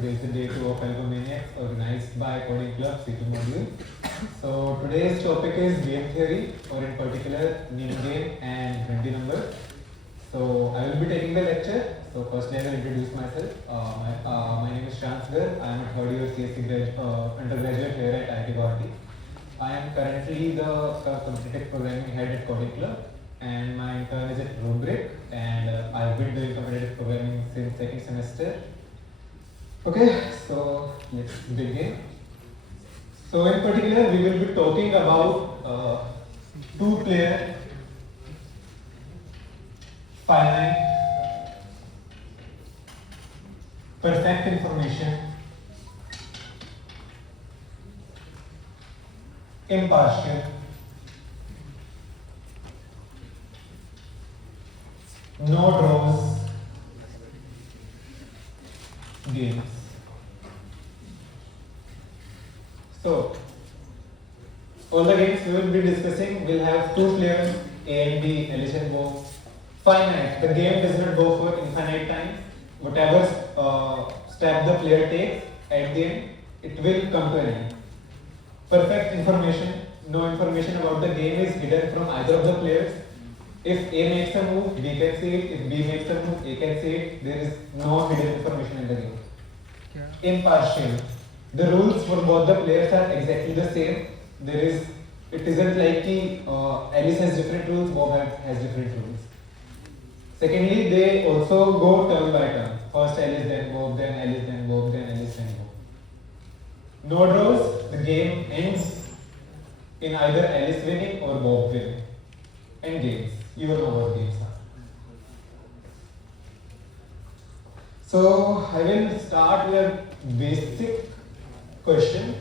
today is the day 2 of Algomaniacs organized by Coding Club C2 module. So today's topic is game theory, or in particular name game and 20 numbers. So I will be taking the lecture. So firstly I will introduce myself. My name is Shreyans. I am a third year CSC undergraduate here at IIT Garg. I am currently the competitive programming head at Coding Club, and my intern is at Rubric, and I've been doing competitive programming since second semester. Okay, so let's begin. So in particular, we will be talking about two-player finite perfect information impartial no draws games. So all the games we will be discussing will have two players, A and B, Alice and Bo. Finite, the game does not go for infinite time. Whatever step the player takes at the end, it will come to an end. Perfect information, no information about the game is hidden from either of the players. If A makes a move, B can see it. If B makes a move, A can see it. There is no hidden information in the game. Impartial. The rules for both the players are exactly the same. It isn't like Alice has different rules, Bob has different rules. Secondly, they also go turn by turn. First Alice, then Bob, then Alice, then Bob, then Alice, then Bob. No draws, the game ends in either Alice winning or Bob winning. And games. You know what games are. So I will start with a basic question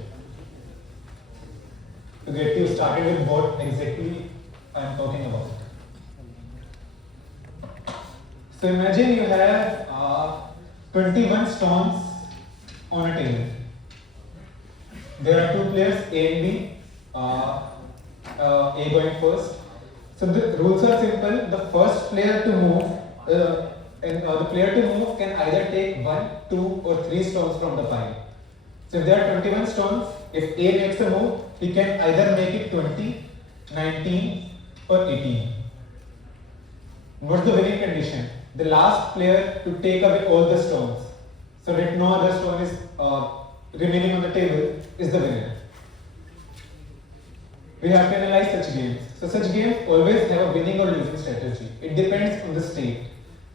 to get you started with what exactly I am talking about. So imagine you have 21 stones on a table. There are two players, A and B. A going first. So the rules are simple. The first player to move, the player to move can either take 1, 2 or 3 stones from the pile. So if there are 21 stones, if A makes a move, he can either make it 20, 19 or 18. What's the winning condition? The last player to take away all the stones, so that no other stone is remaining on the table, is the winner. We have to analyze such games. So such games always have a winning or losing strategy. It depends on the state.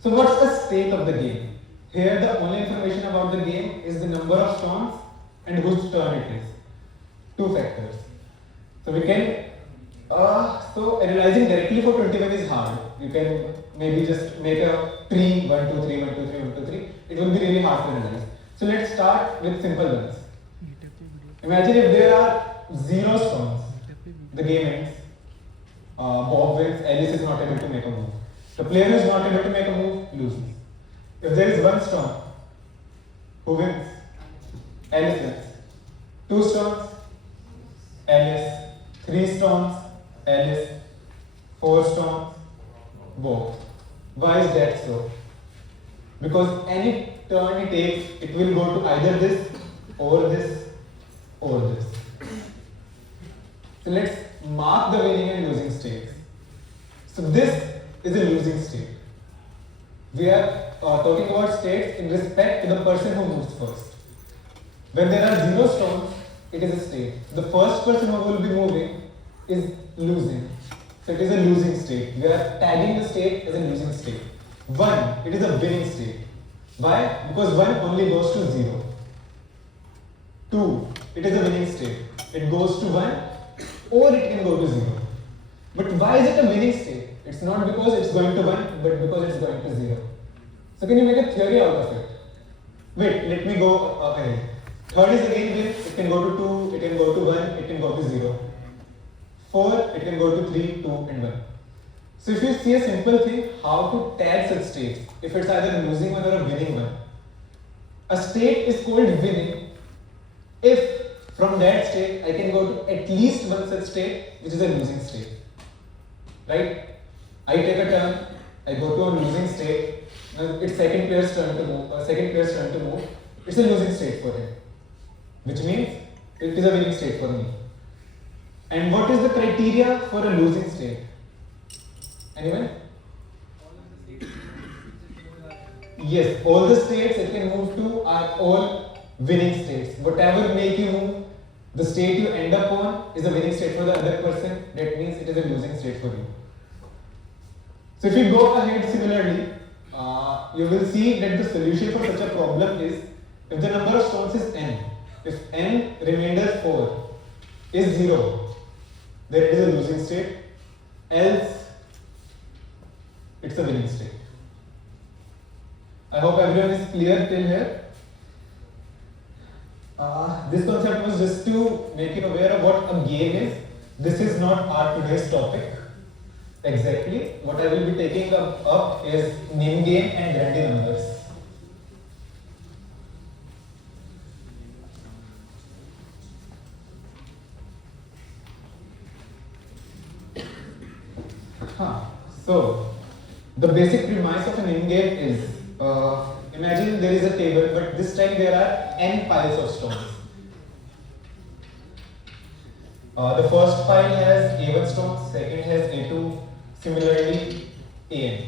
So what's the state of the game? Here the only information about the game is the number of stones and whose turn it is. Two factors. So we can, so analyzing directly for 21 is hard. You can maybe just make a tree, 1, 2, 3, 1, 2, 3, 1, 2, 3. It will be really hard to analyze. So let's start with simple ones. Imagine if there are 0 stones, the game ends. Bob wins, Alice is not able to make a move. The player who is not able to make a move loses. If there is 1 stone, who wins? Alice wins. 2 stones, Alice. 3 stones, Alice. 4 stones, Bob. Why is that so? Because any turn it takes, it will go to either this or this or this. So let's mark the winning and losing states. So this is a losing state. We are talking about states in respect to the person who moves first. When there are 0 stones, it is a state. The first person who will be moving is losing. So it is a losing state. We are tagging the state as a losing state. 1, it is a winning state. Why? Because 1 only goes to 0. 2, it is a winning state. It goes to 1 or it can go to 0. But why is it a winning state? It's not because it's going to 1, but because it's going to 0. So can you make a theory out of it? Wait, let me go ahead. Third is again win. It can go to 2, it can go to 1, it can go to 0. 4, it can go to 3, 2 and 1. So if you see a simple thing, how to tag such states, if it's either a losing one or a winning one. A state is called winning if from that state I can go to at least one such state which is a losing state. Right? I take a turn, I go to a losing state. Now it's second player's turn to move. it's a losing state for him, which means it is a winning state for me. And what is the criteria for a losing state? Anyone? Yes, all the states it can move to are all winning states. Whatever make you move, the state you end up on is a winning state for the other person. That means it is a losing state for you. So if you go ahead similarly, you will see that the solution for such a problem is if the number of stones is n, if n remainder 4 is 0, then it is a losing state, else it's a winning state. I hope everyone is clear till here. This concept was just to make you aware of what a game is. This is not our today's topic. Exactly. What I will be taking up is name game and grande numbers. So, the basic premise of an name game is imagine there is a table, but this time there are n piles of stones. The first pile has A1 stones, second has A2, similarly An.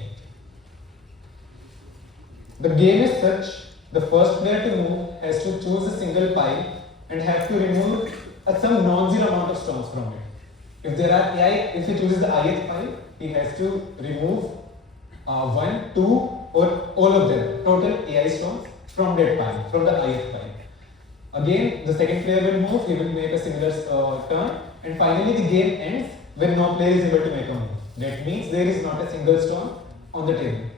The game is such, the first player to move has to choose a single pile and have to remove some non-zero amount of stones from it. If he chooses the ith pile, he has to remove 1, 2 or all of them, total AI stones from that pile, from the ith pile. Again, the second player will move, he will make a similar turn, and finally the game ends when no player is able to make a move. That means there is not a single stone on the table.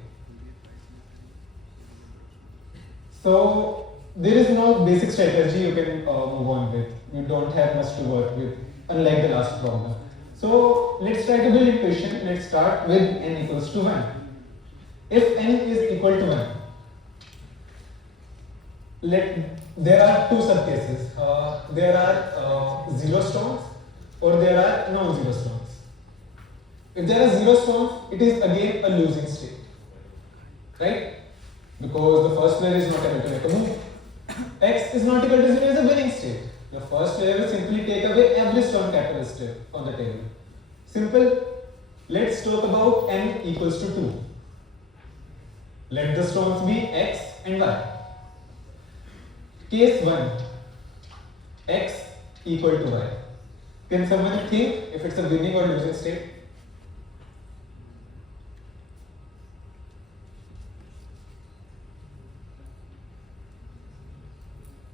So, there is no basic strategy you can move on with. You don't have much to work with, unlike the last problem. So, let's try to build equation. Let's start with n equals to 1. If n is equal to 1, there are two subcases. There are 0 stones or there are non-zero stones. If there are 0 stones, it is again a losing state, right? Because the first player is not able to make a move. X is not equal to 0 is a winning state. The first player will simply take away every stone characteristic on the table. Simple. Let's talk about n equals to 2. Let the stones be x and y. Case 1, x equal to y. Can someone think if it's a winning or losing state?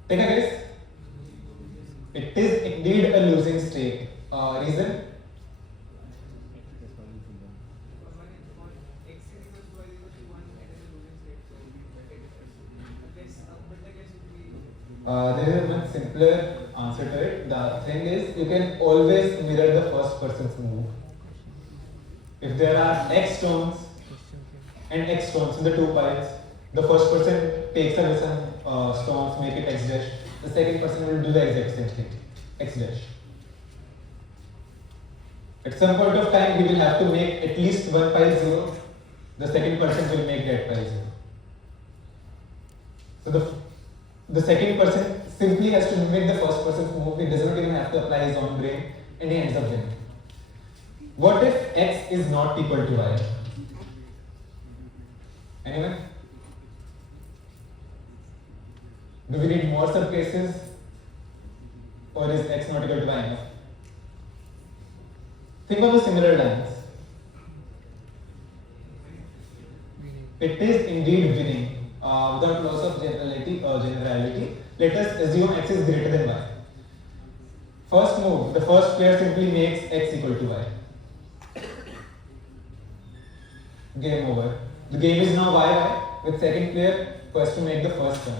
Take a guess. It is indeed a losing state. Reason? There is a much simpler answer to it. The thing is, you can always mirror the first person's move. If there are x stones and x stones in the two piles, the first person takes away some stones, make it x dash. The second person will do the exact same thing, x dash. At some point of time, he will have to make at least one pile 0. The second person will make that pile 0. So the second person simply has to mimic the first person's move. He does not even have to apply his own brain, and he ends up winning. What if x is not equal to y? Anyone? Do we need more sub cases, or is x not equal to y enough? Think of the similar lines. It is indeed winning. Without loss of generality, let us assume x is greater than y. First move, the first player simply makes x equal to y. Game over. The game is now y, with second player who has to make the first turn.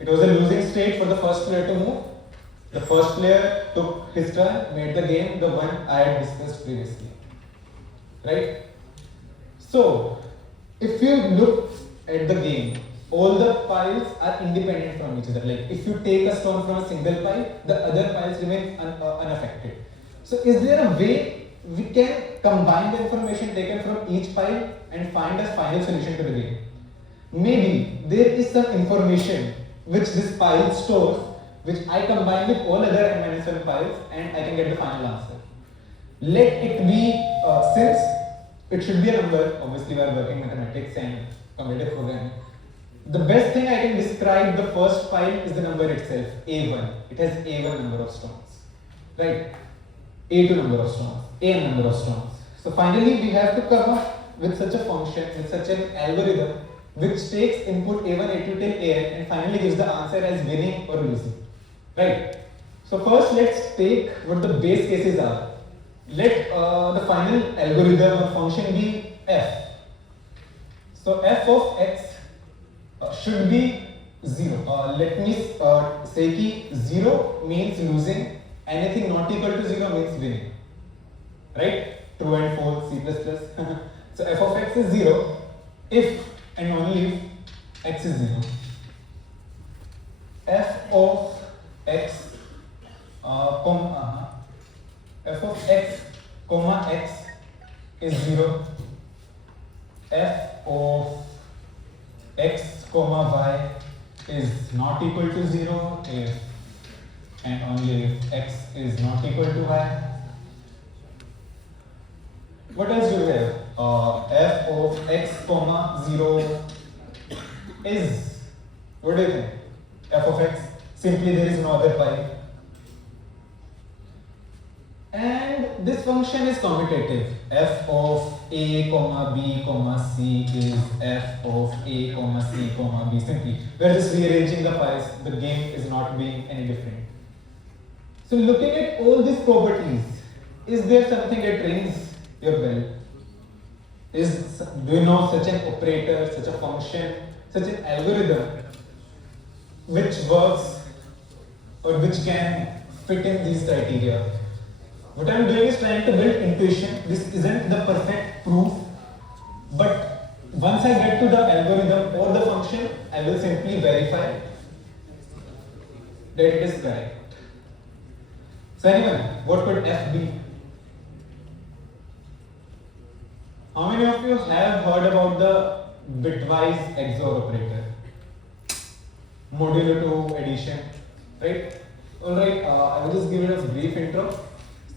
It was a losing state for the first player to move. The first player took his turn, made the game the one I had discussed previously. Right? So, if you look at the game, all the piles are independent from each other. Like if you take a stone from a single pile, the other piles remain unaffected. So is there a way we can combine the information taken from each pile and find a final solution to the game? Maybe there is some information which this file stores, which I combine with all other n-1 files, and I can get the final answer. Let it be, since it should be a number, obviously we are working mathematics and competitive programming. The best thing I can describe the first file is the number itself, A1. It has A1 number of stones, right? A2 number of stones, AN number of stones. So finally we have to come up with such a function, with such an algorithm, which takes input A1, A2 till AN and finally gives the answer as winning or losing, right? So first let's take what the base cases are. Let the final algorithm or function be f. So f of x should be 0. Let me say ki 0 means losing, anything not equal to 0 means winning, right? True and false, C++. So f of x is 0 if and only if x is 0. F of x f of x comma x is 0. F of x comma y is not equal to 0 if and only if x is not equal to y. What else do we have? F of x comma 0 is, what do you think? F of x, simply there is no other pi. And this function is commutative. F of a comma b comma c is f of a comma c comma b. Simply, we are just rearranging the pies. The game is not being any different. So looking at all these properties, is there something that rings your bell? Do you know such an operator, such a function, such an algorithm which works or which can fit in these criteria? What I am doing is trying to build intuition. This isn't the perfect proof, but once I get to the algorithm or the function, I will simply verify that it is correct. So anyone, what could f be? How many of you have heard about the bitwise XOR operator? Modulo 2 addition, right? Alright, I will just give it a brief intro.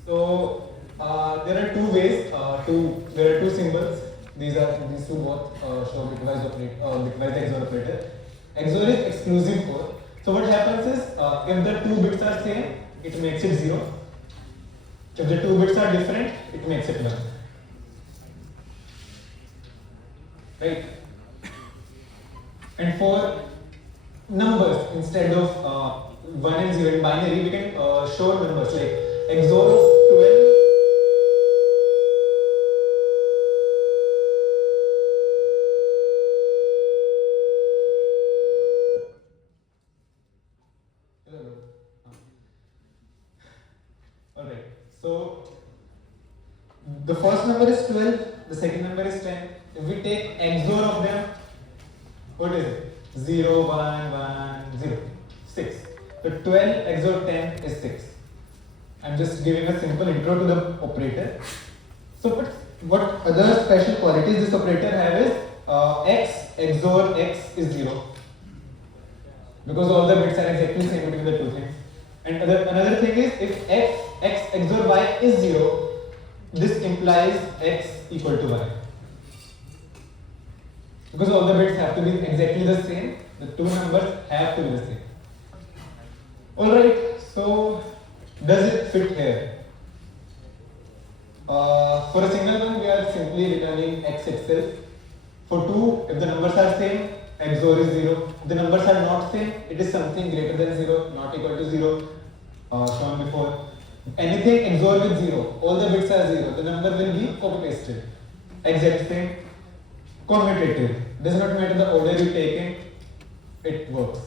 So there are two ways, there are two symbols. These two both show bitwise XOR operator. XOR is exclusive core. So what happens is, if the two bits are same, it makes it 0. If the two bits are different, it makes it 1. Right? And for numbers, instead of 1 and 0 in binary, we can show numbers like XOR of 12. Alright, so the first number is 12, the second number is 10. If we take XOR of them, what is it? 0, 1, 1, 0, 6. So 12 XOR 10 is 6. I'm just giving a simple intro to the operator. So what other special qualities this operator have is x XOR x is 0. Because all the bits are exactly same between the two things. And another thing is, if x XOR y is 0, this implies x equal to y. Because all the bits have to be exactly the same, the two numbers have to be the same. Alright, so does it fit here? For a single one, we are simply returning x itself. For two, if the numbers are same, XOR is 0. If the numbers are not same, it is something greater than 0, not equal to 0, shown before. Anything XOR with 0, all the bits are 0, the number will be copy pasted. Exact same. Commutative. Does not matter the order you take in, it works.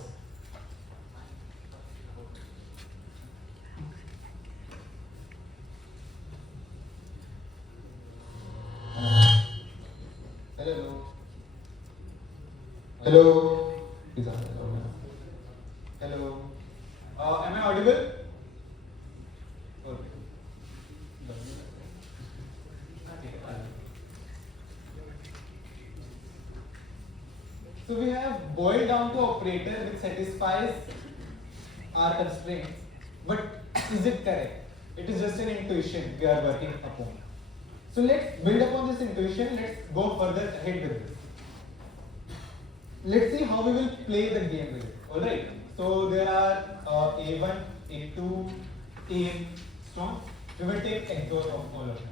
Hello. Hello. Hello. Am I audible? So we have boiled down to operator which satisfies our constraints, but is it correct? It is just an intuition we are working upon. So let's build upon this intuition, let's go further ahead with this. Let's see how we will play the game with it. Alright, so there are A1, A2, AN strong. We will take XOR of all of them.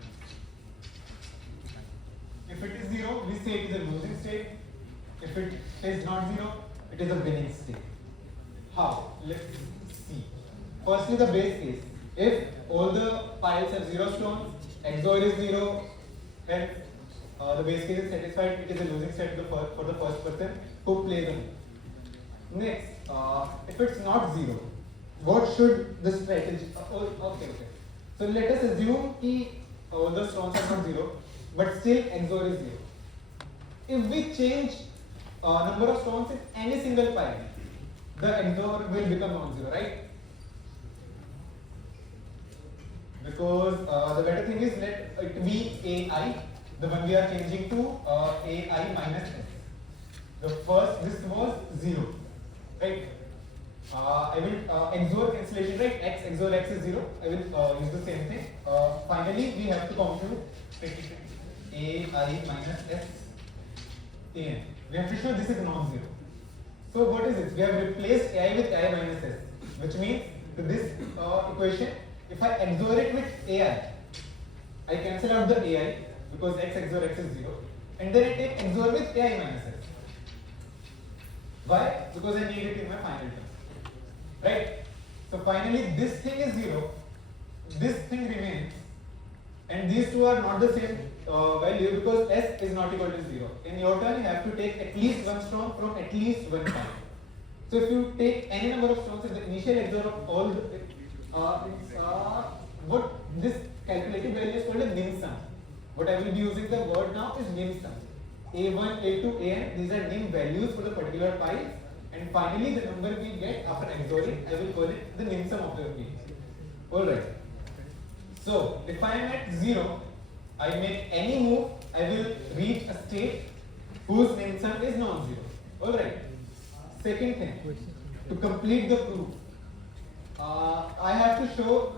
If it is 0, we say it is a losing state. If it is not 0, it is a winning state. How? Let's see. Firstly, the base case. If all the piles have 0 stones, XOR is 0, then the base case is satisfied, it is a losing state for the first person who plays the move. Next, if it's not 0, what should the strategy? Okay. So let us assume that all the stones are not 0, but still XOR is 0. If we change number of stones in any single pile, the XOR will become non-zero, right? Because the better thing is let it be AI, the one we are changing to AI minus S. This was 0, right? I will XOR cancellation, right? X XOR X is 0. I will use the same thing. Finally, we have to compute AI minus S AN. We have to show this is non-zero. So what is this? We have replaced AI with AI minus S, which means to this equation, if I XOR it with AI, I cancel out the AI because X XOR X is 0, and then I take XOR with AI minus S. Why? Because I need it in my final term. Right? So finally this thing is 0, this thing remains, and these two are not the same value because S is not equal to 0. In your turn, you have to take at least one stone from at least one point. So if you take any number of stones, the initial XOR of all what this calculated value is called a nim sum. What I will be using the word now is nim sum. A1, A2, AN, these are nim values for the particular pile, and finally the number we get after XORing, I will call it the nim sum of the game. Alright. So if I am at 0, I make any move, I will reach a state whose nim sum is non-zero. Alright. Second thing, to complete the proof, I have to show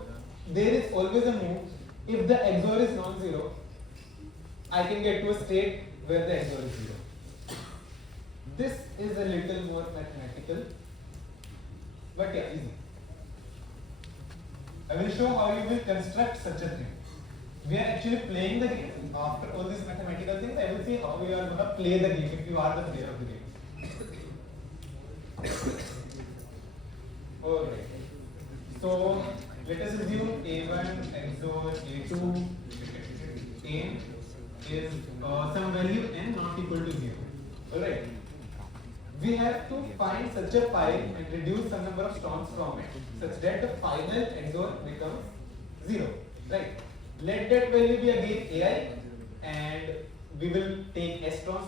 there is always a move. If the XOR is non-zero, I can get to a state where the XOR is 0. This is a little more mathematical, but yeah, easy. I will show how you will construct such a thing. We are actually playing the game. After all these mathematical things, I will see how you are going to play the game if you are the player of the game. Alright. So let us assume A1 XOR A2 n is some value n not equal to 0. Alright. We have to find such a pile and reduce some number of stones from it such that the final XOR becomes 0. Right. Let that value be again AI and we will take S stones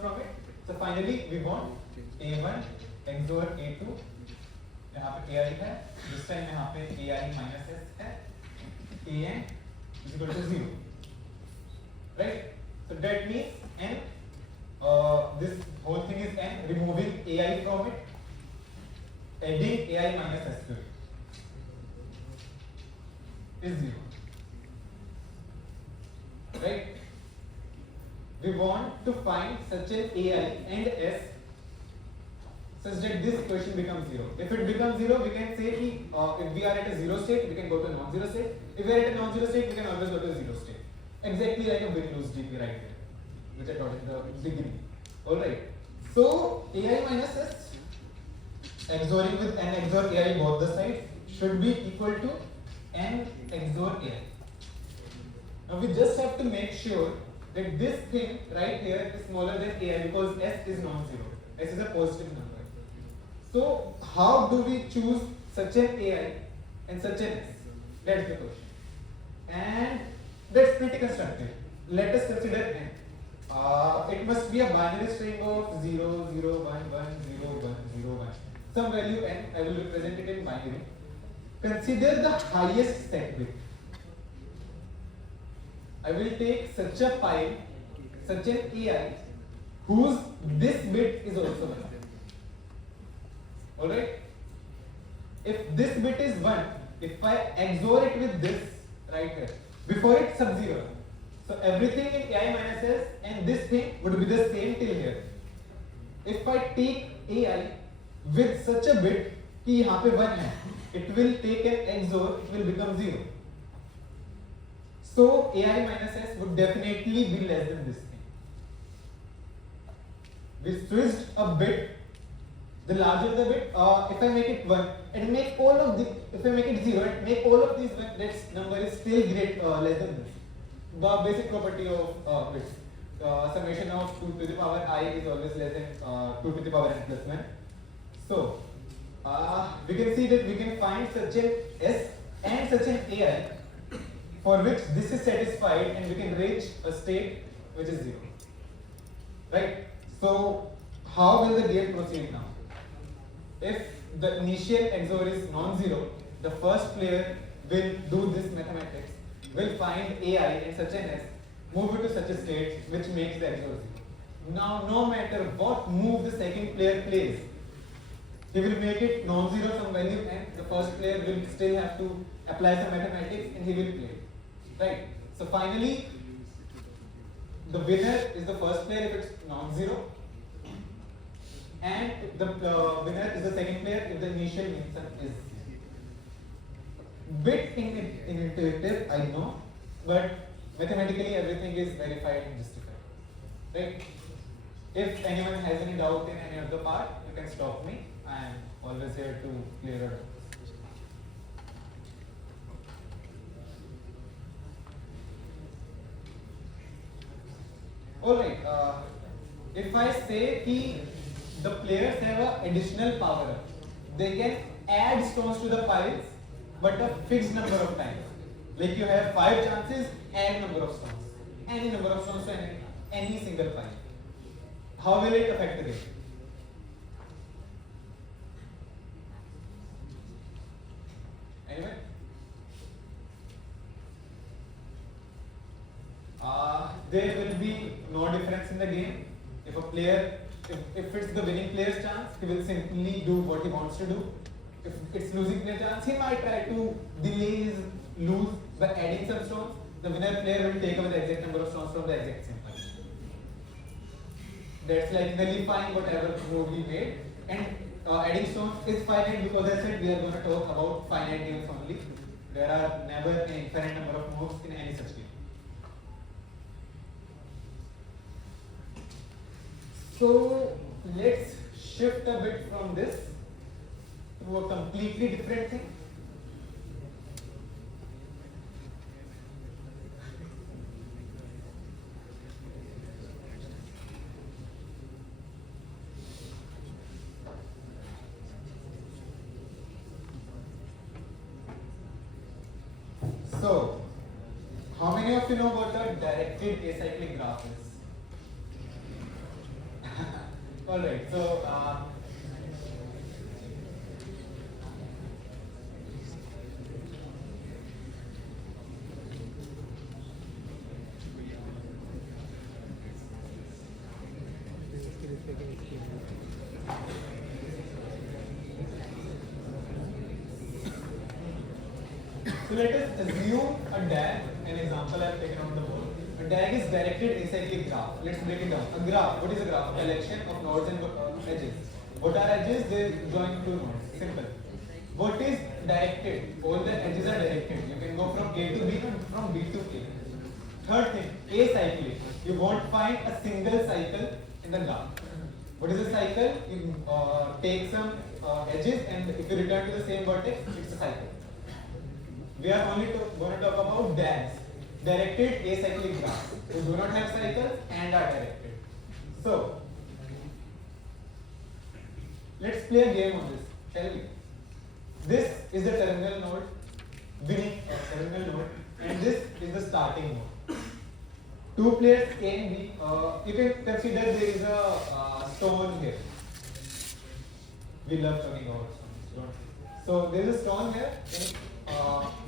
from it. So finally we want A1 XOR A2. यहाँ पे AI है, this time यहाँ पे AI minus S है, AN is equal to 0, right? So that means N, this whole thing is N, removing AI from it, adding AI minus S to it, is 0, right? We want to find such an AI and S such that this equation becomes 0. If it becomes 0, we can say if we are at a 0 state, we can go to a non-zero state. If we are at a non-zero state, we can always go to a 0 state. Exactly like a win-lose GP right there, which I taught in the beginning. Alright. So AI minus S, XORing with N XOR AI both the sides, should be equal to N XOR AI. Now we just have to make sure that this thing right here is smaller than AI because S is non-zero. S is a positive number. So how do we choose such an AI and such an S? That's the question. And that's pretty constructive. Let us consider N. It must be a binary string of 0, 0, 1, 1, 0, 1, 0, 1. Some value N, I will represent it in binary. Consider the highest set bit. I will take such a pile, such an AI, whose this bit is also 1. Alright? If this bit is 1, if I XOR it with this right here, before it sub-0, so everything in AI minus S and this thing would be the same till here. If I take AI with such a bit कि यहाँ पे 1 है, it will take an XOR, it will become 0. So AI minus S would definitely be less than this thing. We switched a bit. The larger the bit, if I make it 1 and make all of the, if I make it 0 and make all of these 1, that number is still less than this. The basic property of bits. Summation of 2 to the power I is always less than 2 to the power n plus 1. So, we can see that we can find such an S and such an AI for which this is satisfied and we can reach a state which is 0. Right? So, how will the game proceed now? If the initial XOR is non-zero, the first player will do this mathematics, will find AI in such an S, move it to such a state which makes the XOR 0. Now, no matter what move the second player plays, he will make it non-zero some value and the first player will still have to apply some mathematics and he will play. Right? So finally, the winner is the first player if it's non-zero, and the winner is the second player if the initial min-sum is 0. Bit intuitive, I know, but mathematically everything is verified and justified. Right? If anyone has any doubt in any of the part, you can stop me. I am always here to clear it. Alright, if I say that the players have an additional power up, they can add stones to the piles but a fixed number of times. Like you have 5 chances, add number of stones. Any number of stones to any single pile. How will it affect the game? Anyway? There will be no difference in the game. If a player, if it's the winning player's chance, he will simply do what he wants to do. If it's losing player's chance, he might try to delay his lose by adding some stones. The winner player will take away the exact number of stones from the exact same pile. That's like nullifying whatever move he made. And adding stones is finite because I said we are going to talk about finite games only. There are never an infinite number of moves in any such game. So let's shift a bit from this to a completely different thing. So, how many of you know what a directed acyclic graph is? Alright, so let us assume a DAG, an example I have taken on the board. A DAG is directed acyclic graph. Let's break it down. A graph, what is a graph? A collection of nodes and edges. What are edges? They join two nodes. Simple. What is directed? All the edges are directed. You can go from A to B and from B to A. Third thing, acyclic. You won't find a single cycle in the graph. What is a cycle? You take some edges and if you return to the same vertex, it's a cycle. We are only going to talk about DAGs, directed acyclic graphs, who do not have cycles and are directed. So, let's play a game on this, shall we? This is the terminal node, winning terminal node, and this is the starting node. Two players A and B. You can consider there is a stone here. We love talking about stones. So there is a stone here.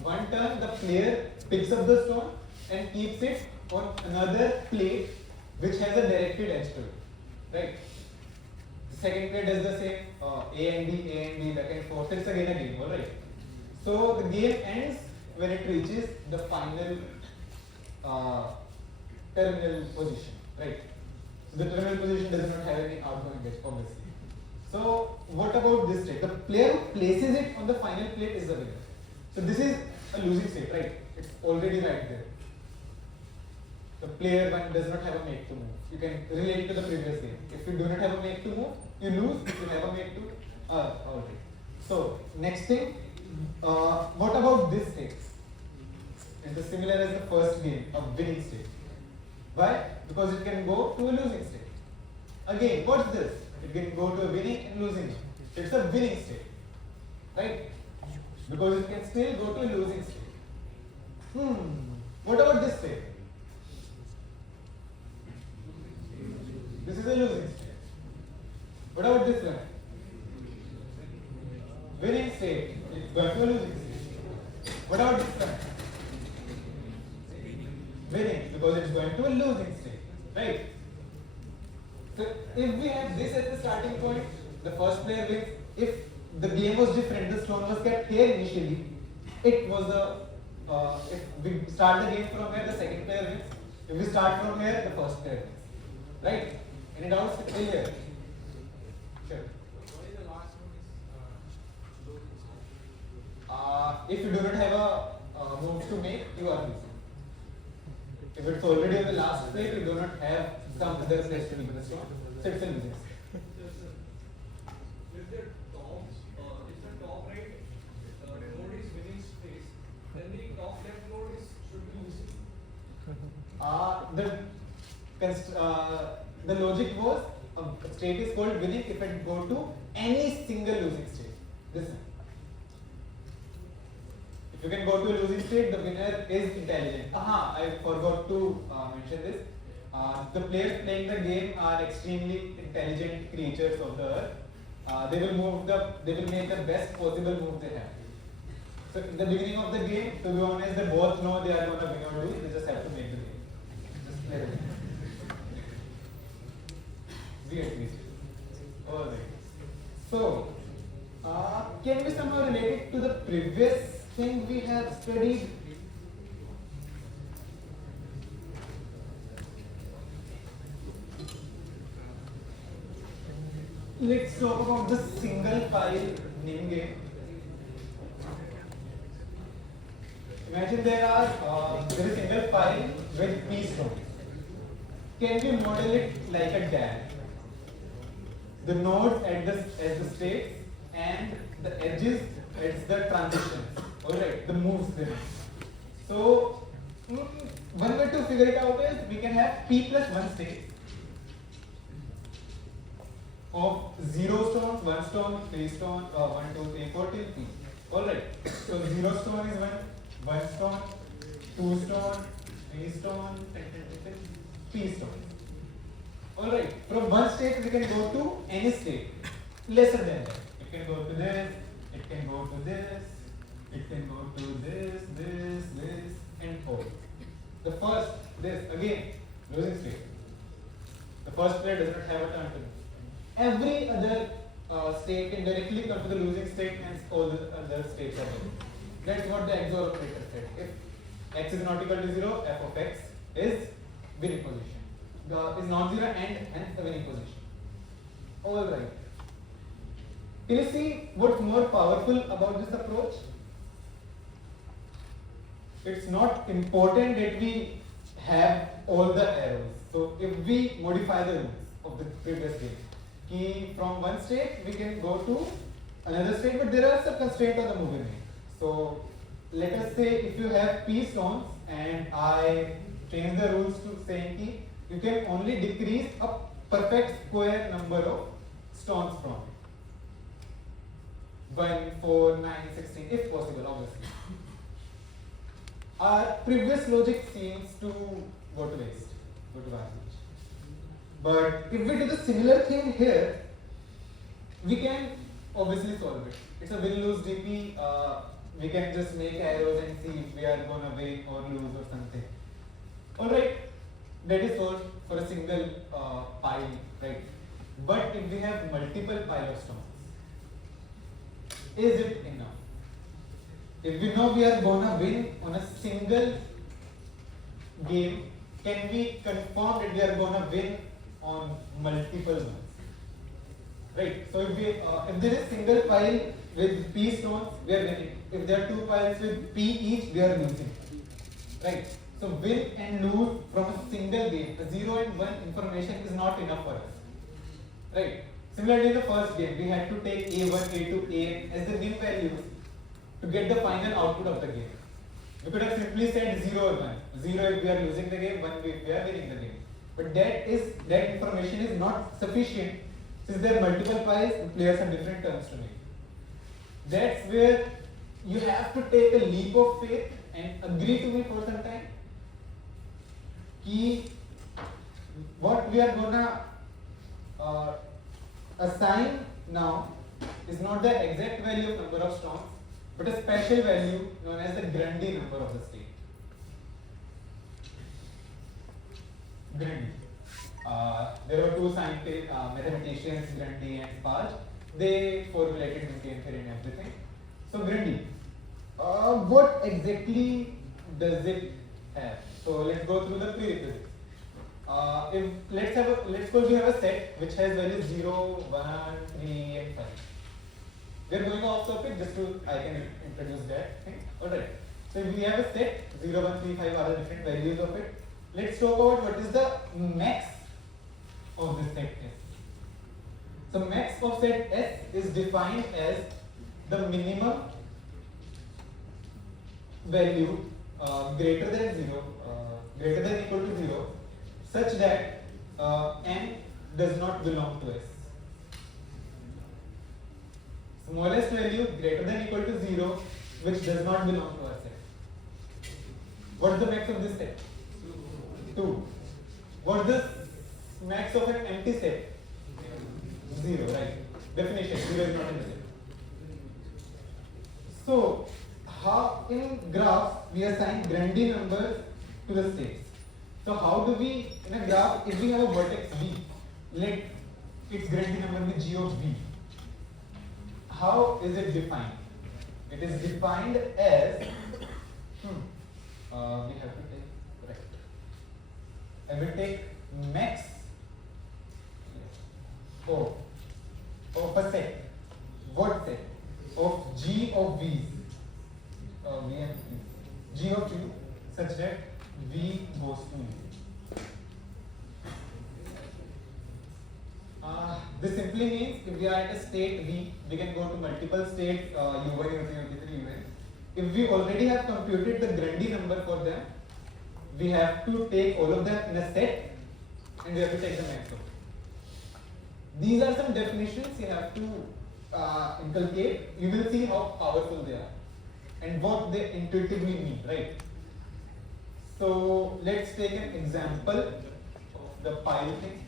One turn the player picks up the stone and keeps it on another plate which has a directed edge to it. right? The second player does the same, A and B, back and forth. It's again a game, alright? So the game ends when it reaches the final terminal position, right? The terminal position does not have any outgoing bits, obviously. So what about this state? The player who places it on the final plate is the winner. So this is a losing state, right? It's already right there. The player one does not have a make to move. You can relate to the previous game. If you do not have a make to move, you lose. If you have a make to, alright. So next thing, what about this state? It's similar as the first game, a winning state. Why? Because it can go to a losing state. Again, what's this? It can go to a winning and losing. It's a winning state, right? Because it can still go to a losing state. What about this state? This is a losing state. What about this one? Winning state. It's going to a losing state. What about this one? Winning, because it's going to a losing state, right? So if we have this as the starting point, the first player wins. If the game was different, the stone was kept here initially, it was if we start the game from here, the second player wins. If we start from here, the first player wins, right? Any doubts till here? Sure. If you do not have a move to make, you are losing. If it's already on the last plate, you do not have some other place to give the stone, so it's a losing. If the top right node is winning space, then the top left node should be losing. The logic was a state is called winning if it go to any single losing state. This one. If you can go to a losing state, the winner is intelligent. I forgot to mention this. The players playing the game are extremely intelligent creatures of the earth. They will make the best possible move they have. So in the beginning of the game, to be honest, they both know they are going to win or lose. They just have to make the game. Just play the game. Alright. So, can we somehow relate it to the previous thing we have studied? Let's talk about the single file name game. Imagine there is a single file with P stones. Can we model it like a DAG? The nodes as the states and the edges as the transitions. Alright, the moves there. So one way to figure it out is we can have P plus 1 state of 0 stones, 1 stone, 3 stone, 1, 2, 3, 4 till P. Alright, so 0 stone is 1 stone, 2 stone, 3 stone, P stone. Alright, from one state we can go to any state lesser than that. It can go to this, it can go to this, it can go to this, and all. The first, this, again, losing state. The first player does not have a turn to move. Every other state can directly come to the losing state and all the other states are there. That's what the XOR operator said. If x is not equal to 0, f of x is winning position. Is non-zero and hence the winning position. Alright. Can you see what's more powerful about this approach? It's not important that we have all the arrows. So if we modify the rules of the previous game, from one state we can go to another state, but there are some constraints on the movement. So let us say if you have P stones and I change the rules to saying you can only decrease a perfect square number of stones from it. 1, 4, 9, 16, if possible, obviously. Our previous logic seems to go to waste, go to garbage. But if we do the similar thing here, we can obviously solve it. It's a win-lose DP. We can just make arrows and see if we are going to win or lose or something. Alright, that is solved for a single pile, right? But if we have multiple pile of stones, is it enough? If we know we are gonna win on a single game, can we confirm that we are gonna win on multiple ones? Right. So if there is single pile with P stones, we are winning. If there are two piles with P each, we are losing. Right. So win and lose from a single game, a 0 and 1 information is not enough for us. Right. Similarly, in the first game, we had to take A1, A2, AN as the win values to get the final output of the game. We could have simply said 0 or 1. 0 if we are losing the game, 1 if we are winning the game. But that information is not sufficient since there are multiple piles and players have different turns to make. That's where you have to take a leap of faith and agree to me for some time. What we are gonna assign now is not the exact value of number of stones, but a special value known as the Grundy number of the state. Grundy. There were two scientists, mathematicians, Grundy and Sparge. They formulated this game theory and everything. So Grundy, what exactly does it have? So let's go through the prerequisites. Let's suppose you have a set which has values 0, 1, 3 and 5. We are going off topic just to I can introduce that thing. Alright. So if we have a set 0, 1, 3, 5 are the different values of it. Let's talk about what is the max of this set S. So max of set S is defined as the minimum value greater than 0, greater than equal to 0, such that n does not belong to S. Smallest value greater than equal to 0, which does not belong to our set. What is the max of this set? 2. What is the max of an empty set? 0, right? Definition, 0 is not in the set. So, how in graphs we assign Grundy numbers to the states. So how do we, in a graph, if we have a vertex V, let its Grundy number be G of V. How is it defined? It is defined as, we have to take, correct. I will take max of a set. What set? Of G of V's. V and G of U such that V goes to U. This simply means if we are at a state V, we can go to multiple states U1, U2, U3, UN. If we already have computed the Grundy number for them, we have to take all of them in a set and we have to take the max of it. These are some definitions you have to inculcate. You will see how powerful they are and what they intuitively mean, right? So let's take an example of the pile thing.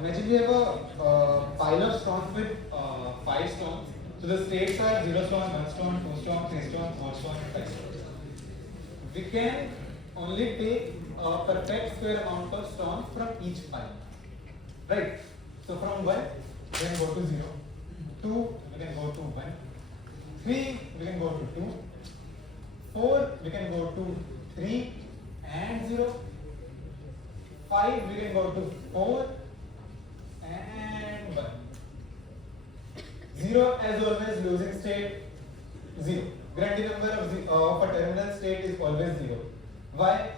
Imagine we have a pile of stones with 5 stones. So the states are 0 stone, 1 stone, 2 stone, 3 stone, 4 stone, and 5 stones. We can only take a perfect square amount of stones from each pile. Right? So from 1, we can go to 0. 2, we can go to 1. 3, we can go to 2. 4, we can go to 3 and 0. 5, we can go to 4 and 1. 0 as always losing state 0. Grundy number of a terminal state is always 0. Why?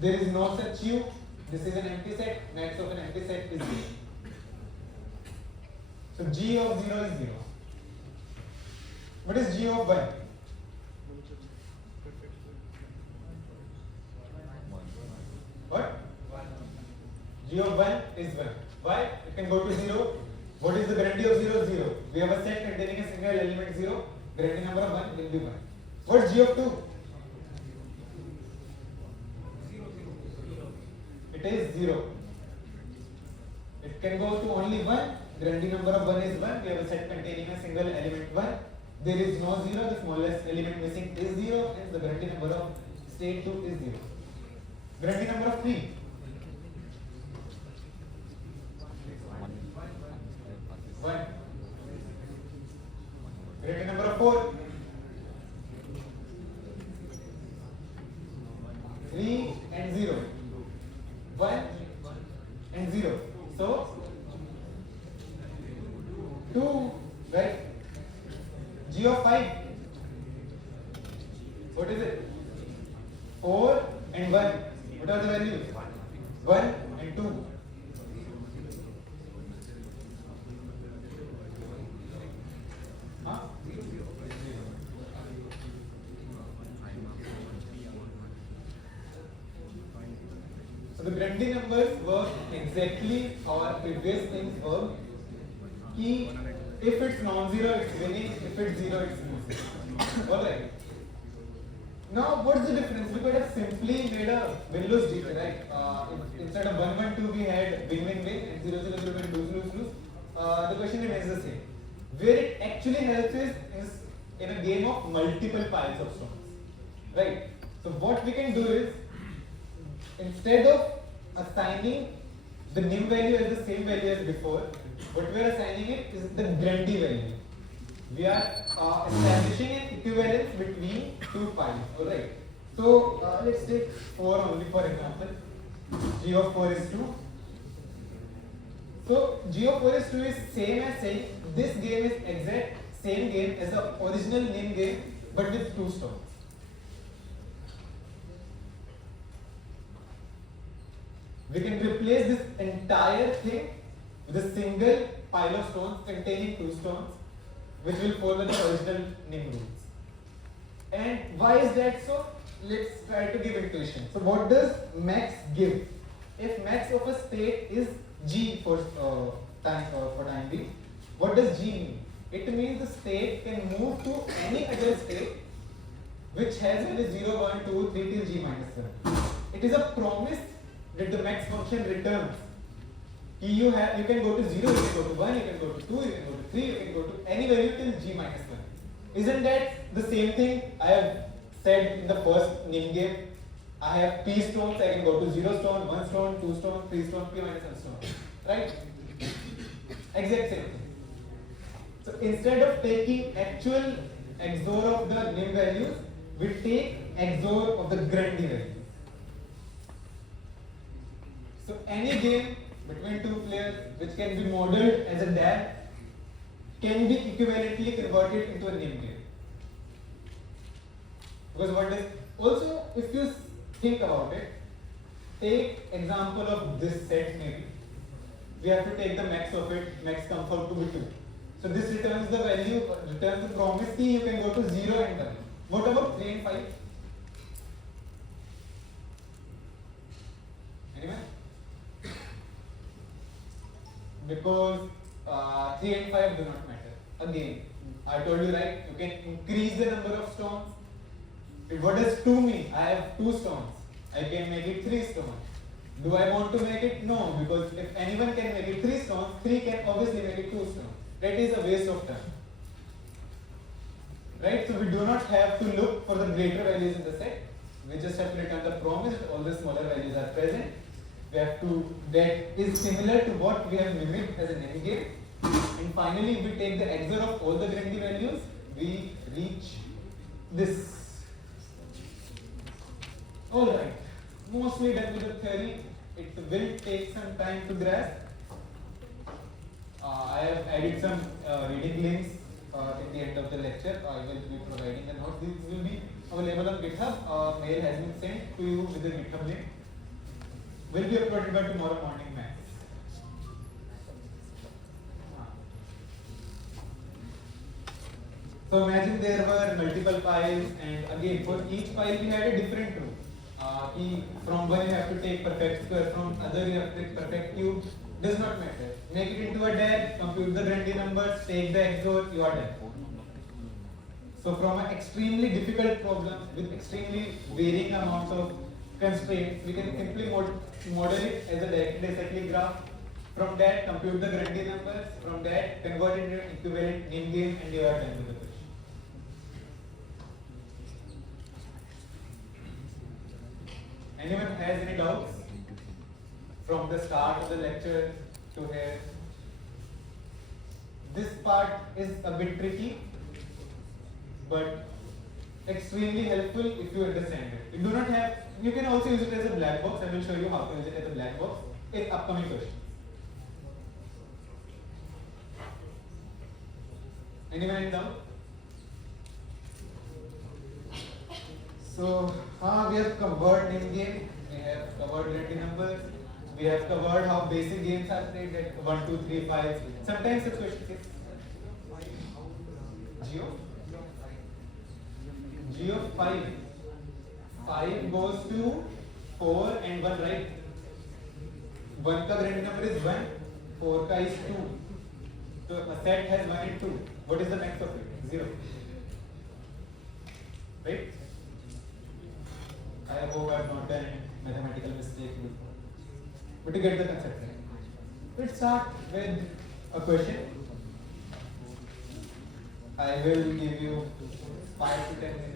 There is no such U. This is an empty set. Max of an empty set is 0. So G of 0 is 0. What is G of 1? What? G of 1 is 1. Why? It can go to 0 What is the grandie of 0? 0. We have a set containing a single element 0. Grandie number of 1 will be 1. What's g of 2? It is 0. It can go to only 1. Grandie number of 1 is 1. We have a set containing a single element 1. There is no 0. The smallest element missing is 0. Hence the grandie number of state 2 is 0. Grandie number of 3. One. Grandie number of 4. 3 and 0. 1 and 0. So 2, right? G of 5. What is it? 4 and 1. What are the values? 1 and 2. Huh? So the grandie numbers work exactly our previous things work. Key, if it's non-zero, it's winning. If it's 0, it's losing. Alright. Now, what's the difference? We could have simply made a win-lose GT, right? Instead of 1-1-2, we had win-win-win, and 0-0-0 lose-lose-lose. The question remains the same. Where it actually helps is in a game of multiple piles of stones, right? So what we can do is, instead of assigning the nim value as the same value as before, what we are assigning it is the grandie value. We are establishing an equivalence between two piles, alright? So let's take 4 only for example. G of 4 is 2. So G of 4 is 2 is same as saying this game is exact same game as the original nim game but with 2 stones. We can replace this entire thing with a single pile of stones containing 2 stones, which will follow the original nim rules. And why is that so? Let's try to give intuition. So what does max give? If max of a state is G for time being, what does G mean? It means the state can move to any other state which has value 0, 1, 2, 3 till G minus 1. It is a promise that the max function returns. You can go to 0, you can go to 1, you can go to 2, you can go to 3, you can go to any value till G minus 1. Isn't that the same thing I have said in the first nim game? I have P stones, I can go to 0 stone, 1 stone, 2 stone, 3 stone, P minus 1 stone. Right? Exact same thing. So instead of taking actual XOR of the nim values, we take XOR of the grandie values. So any game between two players which can be modeled as a DAG can be equivalently converted into a nim game. Because what is also, if you think about it, take example of this set maybe. We have to take the max of it, max comes out to be 2. So this returns the value, returns the promise key, you can go to 0 and 1. What about 3 and 5? Anyone? Because 3 and 5 do not matter. Again, I told you right, you can increase the number of stones. What does 2 mean? I have 2 stones. I can make it 3 stones. Do I want to make it? No, because if anyone can make it 3 stones, 3 can obviously make it 2 stones. That is a waste of time. Right? So we do not have to look for the greater values in the set. We just have to return the promise that all the smaller values are present. We have to, that is similar to what we have mimicked as an nim game. And finally, if we take the XOR of all the grandie values, we reach this. Alright, mostly done with the theory. It will take some time to grasp. I have added some reading links in the end of the lecture. I will be providing the notes. These will be available on GitHub. Mail has been sent to you with the GitHub link. Will be uploaded by tomorrow morning max. So imagine there were multiple piles, and again for each pile we had a different rule. From one you have to take perfect square, from other you have to take perfect cube. Does not matter. Make it into a DAG, compute the Grundy numbers, take the XOR, you are done. So from an extremely difficult problem with extremely varying amounts of constraints, we can simply model it as a directed acyclic graph. From that, compute the Grundy numbers. From that, convert it into an equivalent name game, and you are done with the question. Anyone has any doubts from the start of the lecture to here? This part is a bit tricky, but extremely helpful if you understand it. You do not have. You can also use it as a black box. I will show you how to use it as a black box in upcoming questions. Anyone in doubt? So, we have covered name game, we have covered Grundy numbers, we have covered how basic games are played at 1, 2, 3, 5. Sometimes the question is G of 5. 5 goes to 4 and 1, right? 1 ka Grundy number is 1, 4 ka is 2. So a set has 1 and 2. What is the max of it? 0. Right? I hope I have not done any mathematical mistake before. But you get the concept. Let's start with a question. I will give you 5 to 10 minutes.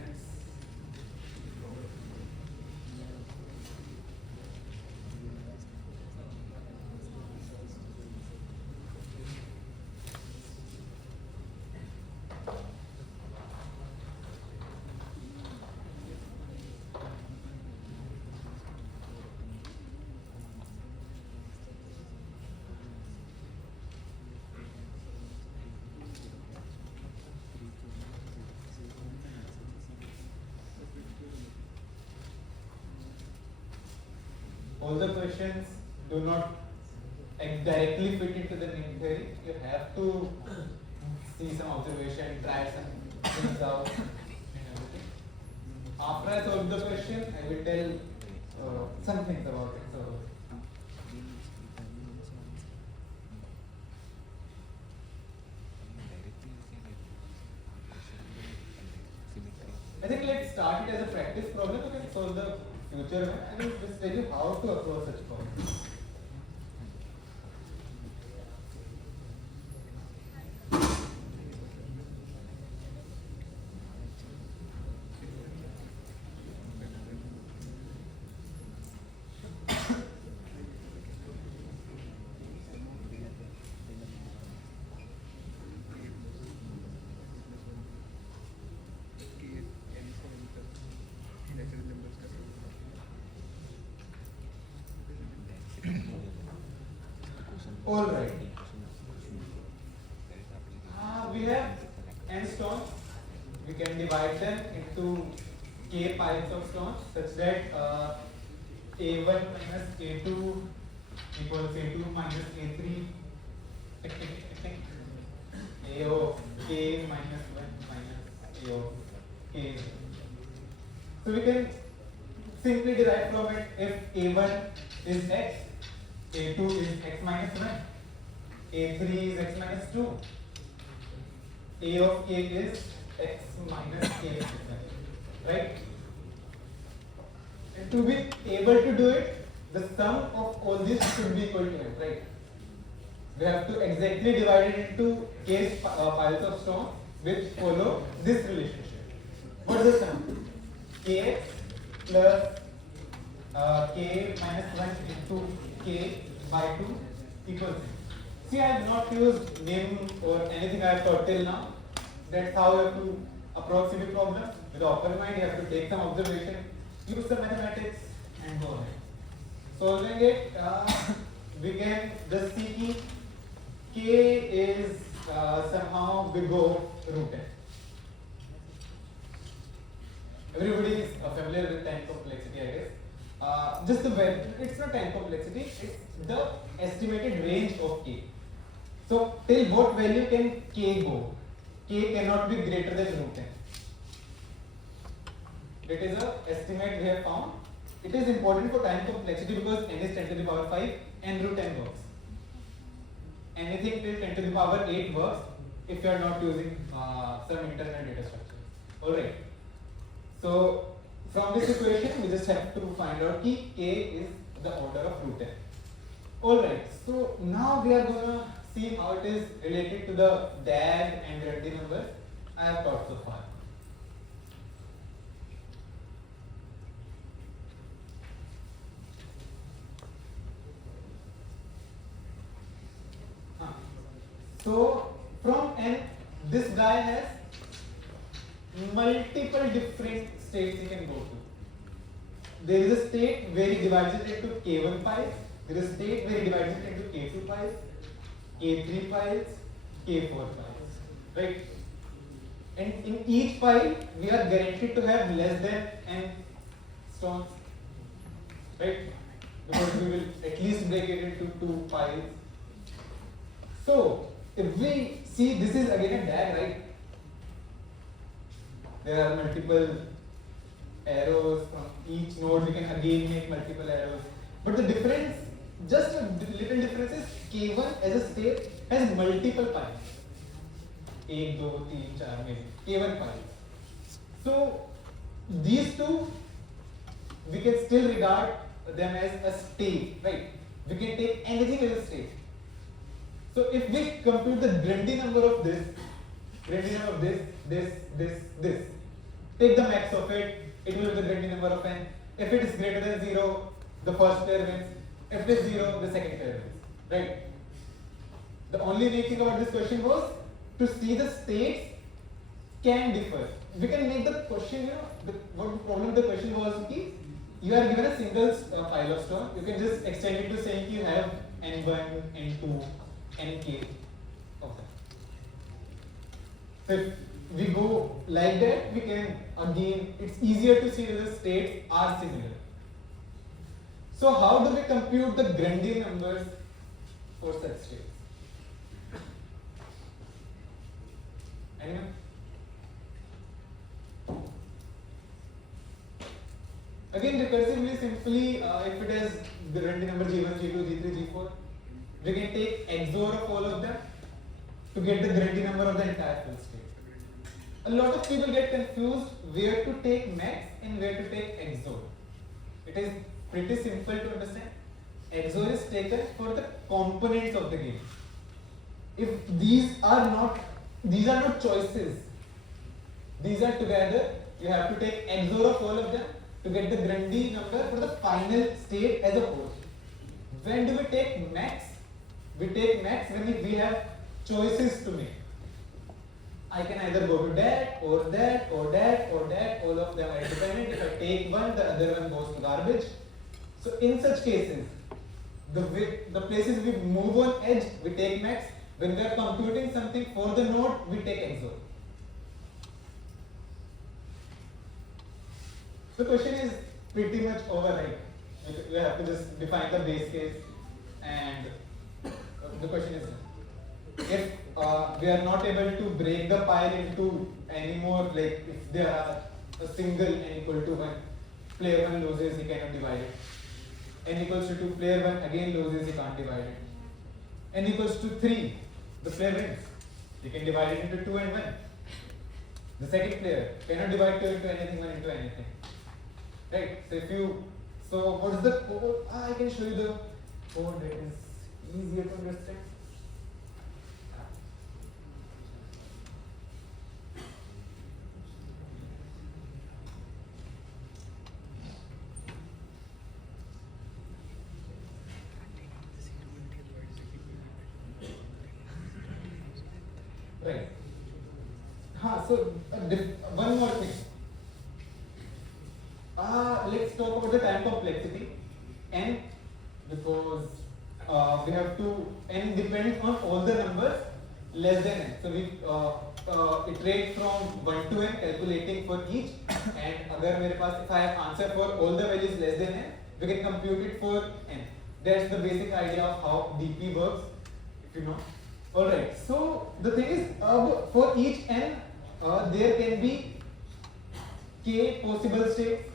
All the questions do not directly fit into the name theory. You have to see some observation, try some things out, and everything. After I solve the question, I will tell some things about it. So, I think let's start it as a practice problem. You can solve the future one. I will just tell you how to approach such problems. All right. We have n stones. We can divide them into k piles of stones such that a1 minus a2 equals a2 minus a3. A of k minus 1 minus a of k. So we can simply derive from it if a1 is x, a2 is x minus 1, a3 is x minus 2, a of k is x minus k minus 1, right? And to be able to do it, the sum of all this should be equal to m, right? We have to exactly divide it into k piles of stones which follow this relationship. What is the sum? Kx plus k minus 1 into k by 2 equals. See, I have not used name or anything I have taught till now. That's how you have to approach the problem. With open mind, you have to take some observation, use some mathematics, and go ahead. Solving it, we can just see k is somehow big O root n. Everybody is familiar with time complexity, I guess. Just the value, it's not time complexity, it's the estimated range of k. So, till what value can k go? K cannot be greater than root n. That is a estimate we have found. It is important for time complexity because n is 10 to the power 5 and root n works. anything till 10 to the power 8 works if you are not using some internal data structure. Alright. So from this equation we just have to find out ki k is the order of root n. Alright, so now we are gonna see how it is related to the DAG and Grundy numbers I have taught so far. So from n, this guy has multiple different states he can go to. There is a state where he divides it into k1 piles, there is a state where he divides it into k2 piles, k3 piles, k4 piles, right? And in each pile, we are guaranteed to have less than n stones, right? Because we will at least break it into 2 piles. So, if we see this is again a DAG, right? There are multiple arrows from each node, we can again make multiple arrows. But the difference, just a little difference is K1 as a state has multiple piles. 1, 2, 3, 4 maybe. K1 piles. So these two, we can still regard them as a state, right? We can take anything as a state. So if we compute the Grundy number of this, Grundy number of this, take the max of it, it will be the Grundy number of n. If it is greater than 0, the first pair wins. If it is 0, the second pair wins, right? The only neat thing about this question was to see the states can differ. We can make the question, what the problem with the question was ki you are given a single pile of stone, you can just extend it to saying you have n1, n2, nk of them. So if we go like that, we can again, it's easier to see that the states are similar. So how do we compute the Grundy numbers for such states? Anyone? Again, recursively, simply, if it is the Grundy number G1, G2, G3, G4, we can take XOR of all of them to get the Grundy number of the entire full state. A lot of people get confused where to take max and where to take XOR. It is pretty simple to understand. XOR is taken for the components of the game. If these are not choices, these are together, you have to take XOR of all of them to get the Grundy number for the final state as a whole. When do we take max? We take max when we have choices to make. I can either go to that or that or that or that, all of them are independent. If I take one, the other one goes to garbage. So in such cases, the places we move on edge, we take max. When we are computing something for the node, we take XOR. The question is pretty much over, right? We have to just define the base case, and the question is, if we are not able to break the pile into any more, like if there are a single n equal to 1, player 1 loses, he cannot divide it. N equals to 2, player 1 again loses, he can't divide it. N equals to 3, the player wins. He can divide it into 2 and 1. The second player cannot divide 2 into anything, 1 into anything. Right? So what is the code? I can show you the code that is easier to understand. Right. So one more thing. Let's talk about the time complexity. N, because we have to, n depends on all the numbers less than n. So we iterate from 1 to n, calculating for each. And if I have answer for all the values less than n, we can compute it for n. That's the basic idea of how DP works, if you know. Alright, so the thing is, for each n, there can be k possible states.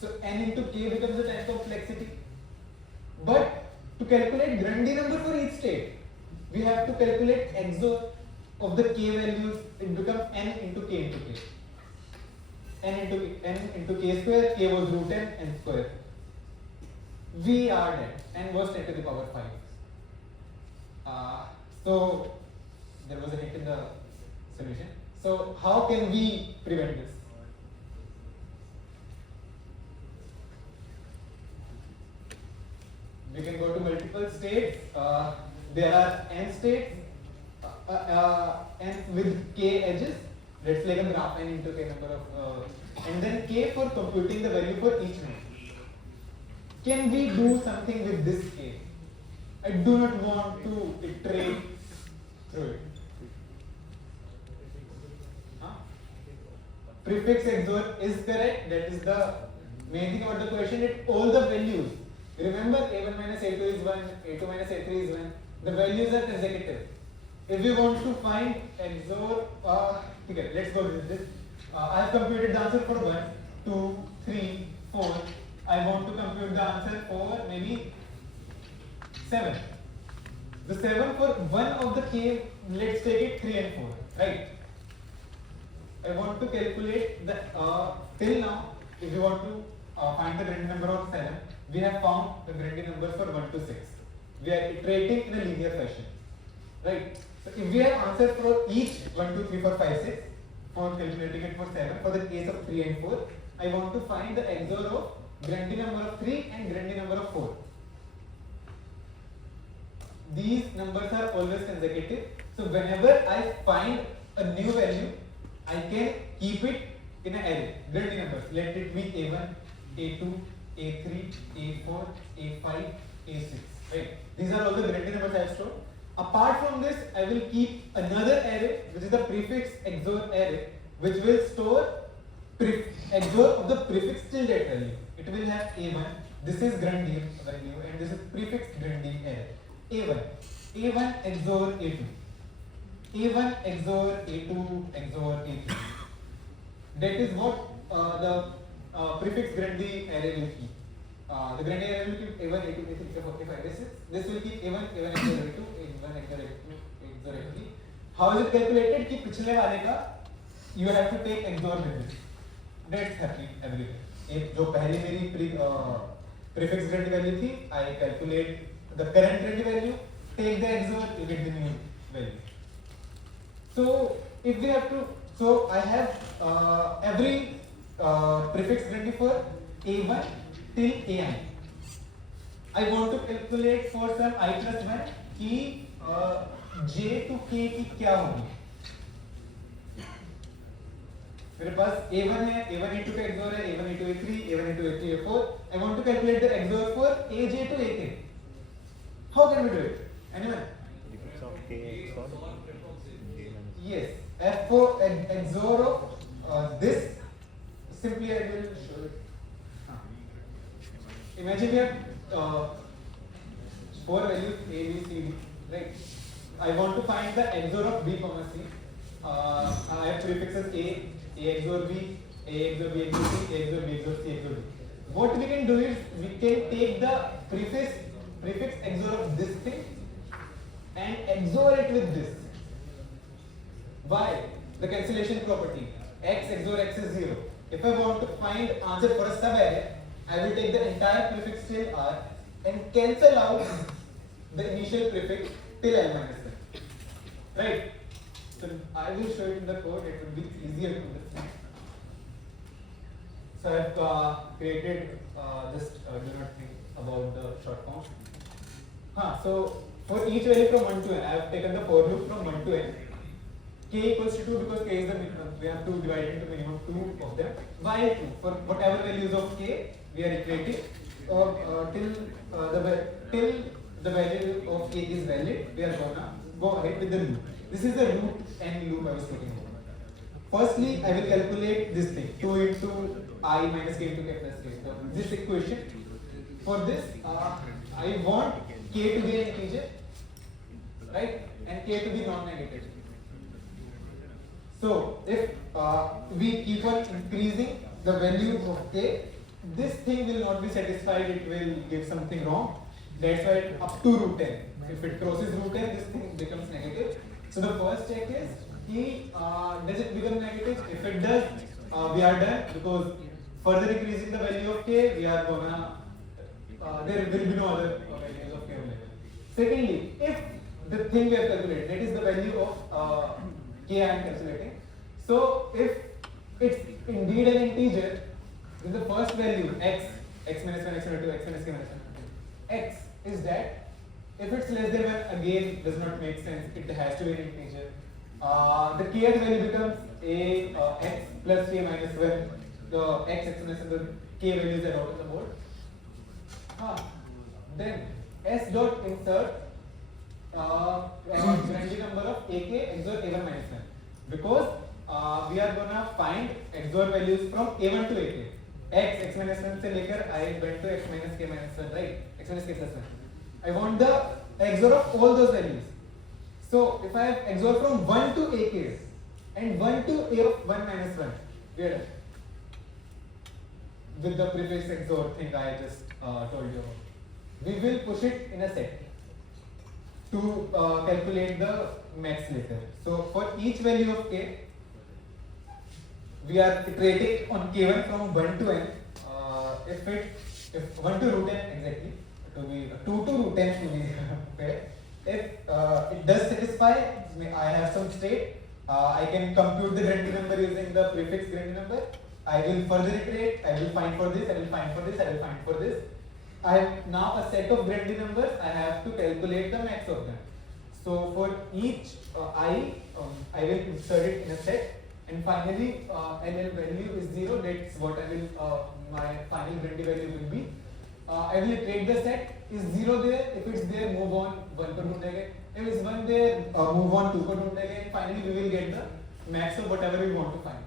So n into k becomes the time complexity. But to calculate Grundy number for each state, we have to calculate XOR of the k values. It becomes n into k into k. N into k square, k was root n square. We are dead, n was 10 to the power 5. So there was a hit in the solution. So how can we prevent this? We can go to multiple states. There are n states, n with k edges. Let's like a graph n into k number of, and then k for computing the value for each node. Can we do something with this k? I do not want to iterate through it. Prefix XOR is correct. That is the main thing about the question. It all the values. Remember, a1 minus a2 is 1, a2 minus a3 is 1. The values are consecutive. If we want to find XOR, okay, let's go with this. I have computed the answer for 1, 2, 3, 4. I want to compute the answer for maybe 7. The 7 for one of the k, let's take it 3 and 4, right? I want to calculate the, till now, if you want to find the Grandi number of 7, we have found the Grandi number for 1 to 6. We are iterating in a linear fashion, right? So if we have answer for each 1, 2, 3, 4, 5, 6, for calculating it for 7, for the case of 3 and 4, I want to find the XOR of Grandi number of 3 and Grandi number of 4. These numbers are always consecutive. So whenever I find a new value, I can keep it in an array. Grandi numbers. Let it be A1, A2, A3, A4, A5, A6. Right? These are all the Grandi numbers I have stored. Apart from this, I will keep another array, which is the prefix XOR array, which will store XOR of the prefix till that value. It will have A1. This is Grandi value, and this is prefix Grandi array. A1 XOR A2. A1 XOR A2 XOR A3. That is what the prefix Grandi array will keep. The Grandi array will keep A1, A2, A3, A4, A5, A6. This will keep A1 XOR A2, A1 XOR A2, XOR A3. How is it calculated? कि पिछले वाले का you have to take XOR with this. That's happening everywhere. एक जो पहली मेरी prefix Grandi value थी, I calculate the current Grandi value, take the XOR, you get the new value. So if we have to, so I have every prefix Grandi for A1 till AI. I want to calculate for some I plus 1 कि J to K की क्या होगी. मेरे पास A1 है, A1 into का XOR है, A1 into A3, A1 into A3, A4. I want to calculate the XOR for AJ to AK. How can we do it? Anyone? Yes. F for XOR of this. Simply I will show it. Imagine we have 4 values A, B, C, D. Right? I want to find the XOR of B, C. I have prefixes A XOR B, A XOR B XOR C, A XOR B XOR C XOR D. What we can do is we can take the prefix XOR of this thing and XOR it with this. Why? The cancellation property. X XOR X is 0. If I want to find answer for a subarray, I will take the entire prefix till R and cancel out the initial prefix till L minus 1. Right? So I will show it in the code, it will be easier to understand. So I have created just do not think about the short form. So for each value from 1 to n, I have taken the for loop from 1 to n. K equals to 2 because k is the minimum. We have to divide it into minimum 2 of them. While 2 for whatever values of k we are iterating till the value of k is valid. We are gonna go ahead with the loop. This is the root n loop I was talking about. Firstly, I will calculate this thing 2 into I minus k into k plus k. So this equation. For this, I want k to be an integer, right, and k to be non-negative. So if we keep on increasing the value of k, this thing will not be satisfied, it will give something wrong. That's why up to root 10. If it crosses root 10, this thing becomes negative. So the first check is, does it become negative? If it does, we are done, because further increasing the value of k, we are gonna, there will be no other values of k available. Secondly, if the thing we have calculated, that is the value of k I am calculating. So if it's indeed an integer, then the first value x minus 1, x minus 2, x minus k minus 1, x is that. If it's less than 1, again does not make sense, it has to be an integer. The kth value becomes x plus k minus 1, the x exponents and the k values are out on the board. Then s dot insert Grundy number of ak XOR a1 minus 1, because we are gonna find XOR values from a1 to ak. x minus 1 से लेकर I went to x minus k minus 1, right? X minus k plus 1. I want the XOR of all those values. So if I have XOR from 1 to ak and 1 to a of 1 minus 1, we are done with the prefix XOR thing I just told you about. We will push it in a set to calculate the max later. So for each value of k, we are iterating on k1 from 1 to n. If 1 to root n exactly, to be 2 to root n to be okay. If it does satisfy, I have some state. I can compute the Grundy number using the prefix Grundy number. I will further iterate. I will find for this. I will find for this. I will find for this. I have now a set of Grundy numbers. I have to calculate the max of them. So for each I will insert it in a set, and finally LL value is 0. That's what I will my final Grundy value will be. I will iterate the set. Is 0 there? If it's there, move on 1 ko ढूंढेंगे. If it's 1 there, move on 2 ko ढूंढेंगे. And finally we will get the max of whatever we want to find.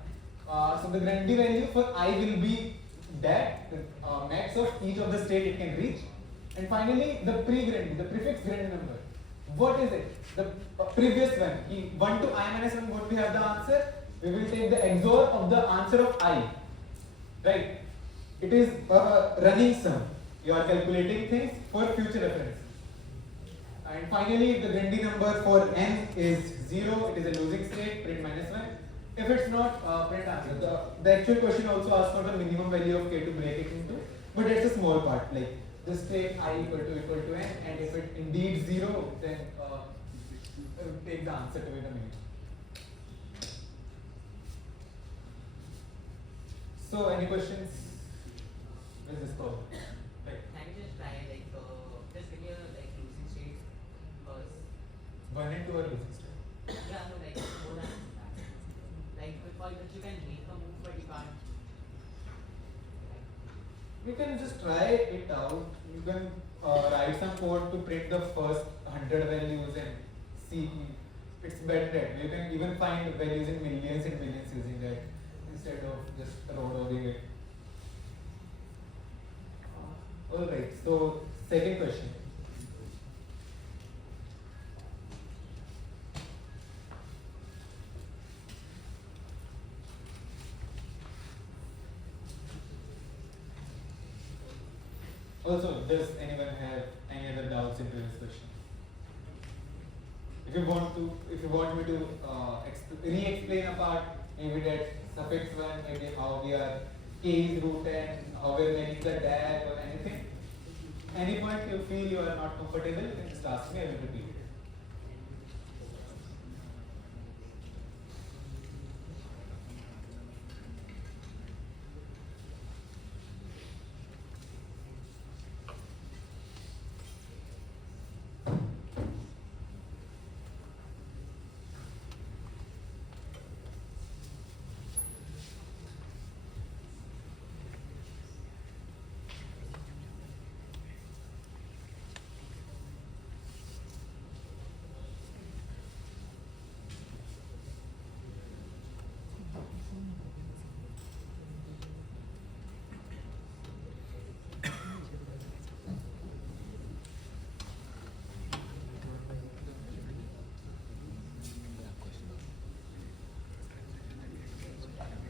So the Grundy value for I will be that max of each of the state it can reach. And finally the pre-Grundy, the prefix Grundy number. What is it? The previous one. 1 to I minus 1, what we have the answer? We will take the XOR of the answer of I. Right? It is a running sum. You are calculating things for future reference. And finally the Grundy number for n is 0. It is a losing state, print minus 1. If it's not, print answer. The actual question also asks for the minimum value of k to break it into, but it's a small part. Like just take I equal to n, and if it indeed 0, then take the answer to be the minimum. So any questions? With this problem? Right. Can you just try just give me a losing state first? 1 and 2 are losing state. Yeah, no, more than that. For that you can make a move, but you can't. You can just try it out. You can write some code to print the first 100 values and see. It's better that you can even find values in millions and millions using that instead of just road over it. Alright, so second question. Also, does anyone have any other doubts into this question? If you want me to re-explain a part, maybe that suffix one, maybe how we are k is root n, how we are making the DAG or anything. Any point you feel you are not comfortable, you can just ask me, I will repeat it.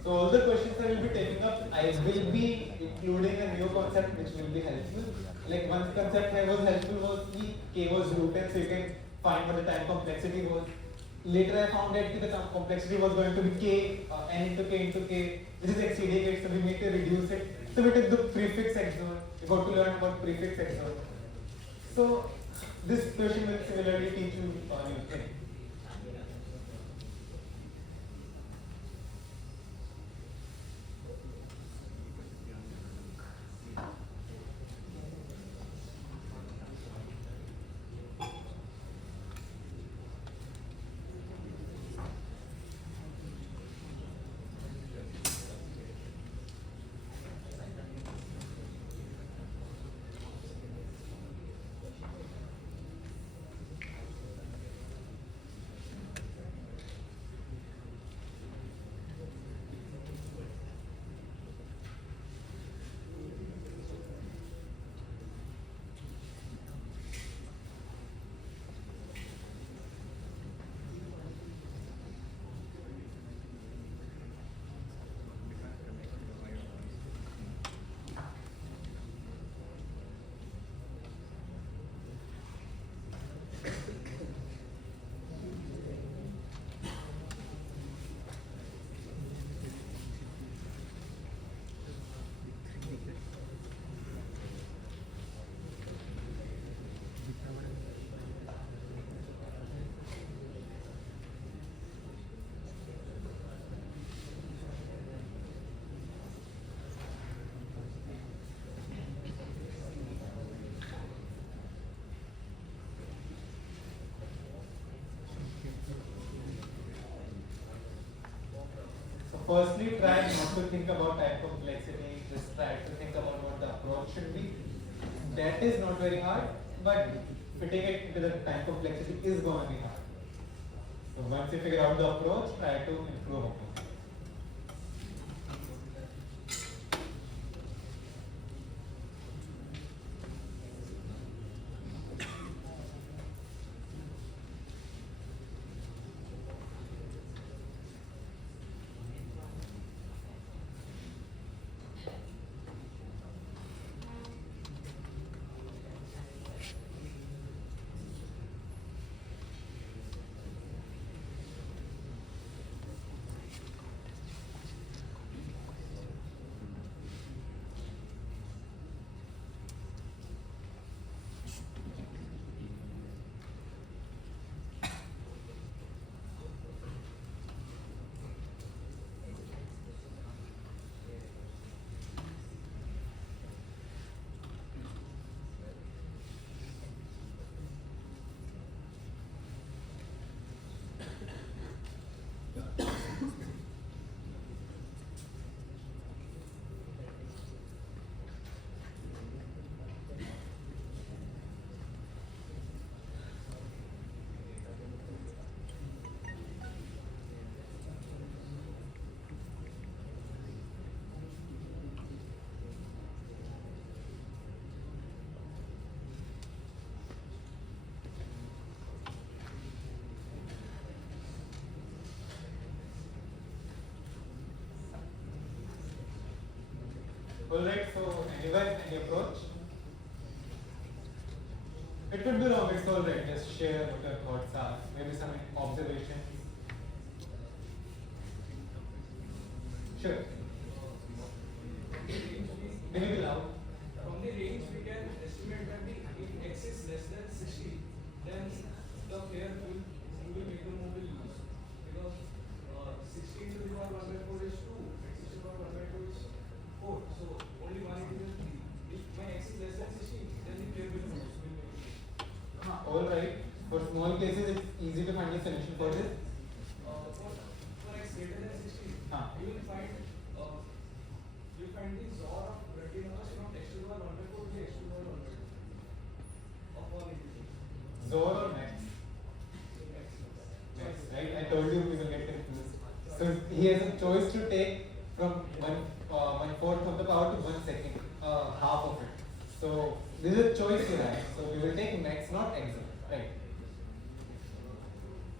So all the questions I will be taking up, I will be including a new concept which will be helpful. Like one concept that was helpful was the K was rooted, so you can find what the time complexity was. Later I found that the complexity was going to be K, n into K, which is exceeding it, so we need to reduce it. So we took the prefix XOR. We got to learn about prefix XOR. So this question will similarly teach you a new thing. Firstly, try not to think about type complexity, just try to think about what the approach should be. That is not very hard, but fitting it into the time complexity is going to be hard. So once you figure out the approach, try to improve upon it. Alright, so anyone, any approach? It could be wrong, it's alright, just share what your thoughts are, maybe some observations. Sure. Can you be loud? From the range, we can estimate that if x is less than 60, then the player who will make the move will lose. Because 16 to the power 1 by 4 is 2, x to the power 1 by 2 is 4. So only one is 3. If my x is less than 16, then the player will lose. Alright, for small cases it's easy to find a solution for this. For x greater than 16, you will find the XOR of ready numbers from x to the power 1 by 4 to x to the power 1 by 2 of all integers. XOR or max? Max, right? I told you we will get confused. So he has a choice to take from 1/4 of the power to 1/2, half of it. So this is a choice you have. So we will take max, not XOR, right?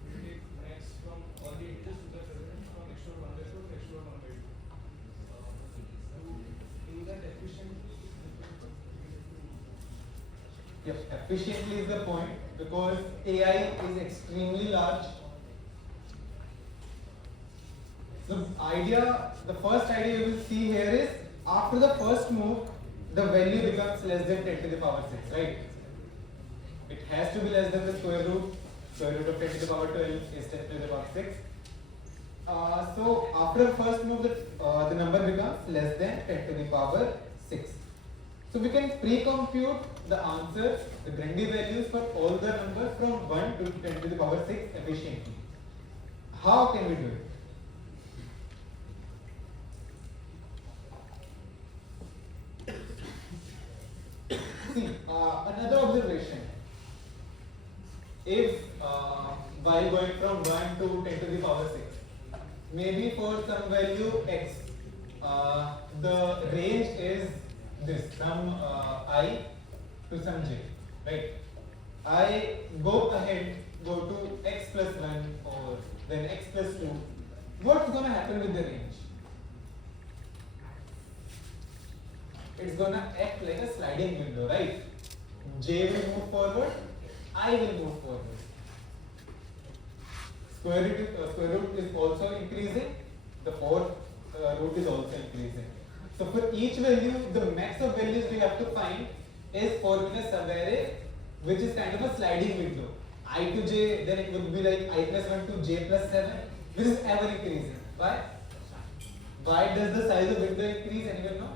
We will take max from all the integers to the present from x to the 1 by 4 to x to the 1 by 2. To Yes, efficiently is the point because AI is extremely large. The first idea you will see here is after the first move, the value becomes less than 10 to the power 6, right? It has to be less than the square root. Square root of 10 to the power 12 is 10 to the power 6. So after the first move, the number becomes less than 10 to the power 6. So we can pre-compute the answers, the Grundy values for all the numbers from 1 to 10 to the power 6 efficiently. How can we do it? See, another observation. If while going from 1 to 10 to the power 6, maybe for some value x, the range is this, some I to some j, right? I go ahead, go to x plus 1 or then x plus 2. What's going to happen with the range? It's going to act like a sliding window, right? J will move forward, I will move forward. Square root is also increasing, the fourth root is also increasing. So for each value, the max of values we have to find is forming a subarray which is kind of a sliding window. I to j, then it would be like I plus 1 to j plus 7, which is ever increasing. Why? Why does the size of window increase? Anyone know?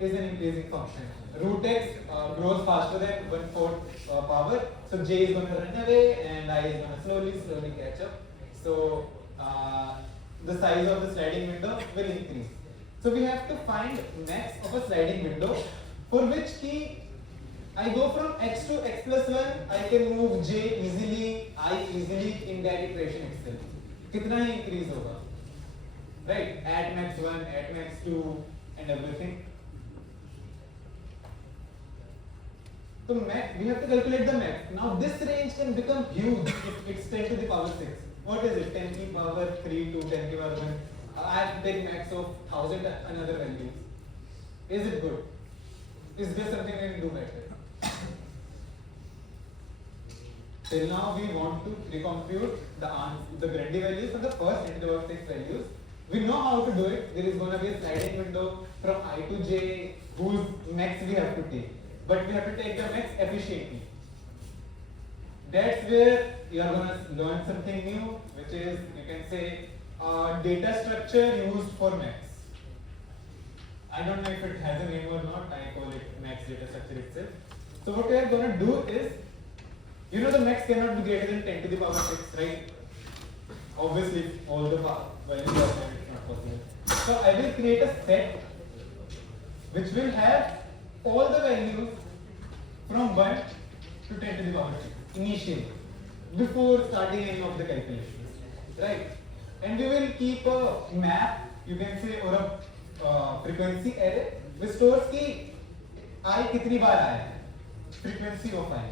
Is an increasing function. Root x grows faster than 1/4 power, so j is going to run away and I is going to slowly catch up. So the size of the sliding window will increase. So we have to find max of a sliding window, for which key I go from x to x plus 1, I can move j easily, I easily in that iteration itself. Kitna hi increase hoga? Right? At max 1, at max 2 and everything. So max, we have to calculate the max. Now this range can become huge if it's 10 to the power 6. What is it? 10 to the power 3 to 10 to the power 1. I have to take max of 1000 another values. Is it good? Is there something I can do better? Till now we want to recompute the Grundy values for the first 10 to the power 6 values. We know how to do it. There is going to be a sliding window from I to j whose max we have to take. But we have to take the max efficiently. That's where you are going to learn something new, which is, you can say, data structure used for max. I don't know if it has a name or not, I call it max data structure itself. So what we are going to do is, you know the max cannot be greater than 10 to the power 6, right? Obviously, all the values are there, it's not possible. So I will create a set which will have all the values from 1 to 10 to the power 6 initially, before starting any of the calculations, right? And we will keep a map, you can say, or a frequency array which stores ki I kitni baar aaya hai, frequency of I,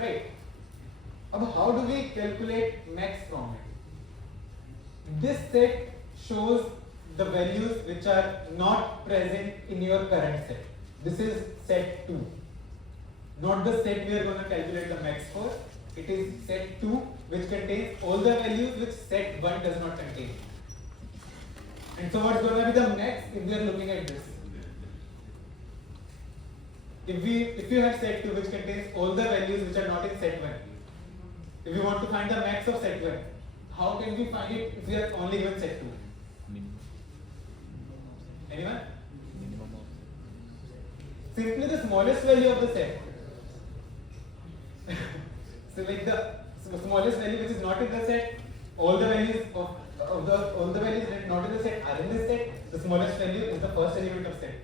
right? Now how do we calculate max from it? This set shows the values which are not present in your current set. This is set 2. Not the set we are going to calculate the max for. It is set 2 which contains all the values which set 1 does not contain. And so what's going to be the max if we are looking at this? If you have set 2 which contains all the values which are not in set 1, if you want to find the max of set 1, how can we find it if we are only given set 2? Anyone? Simply the smallest value of the set. So like the smallest value which is not in the set, all the values all the values that not in the set are in the set. The smallest value is the first element of set.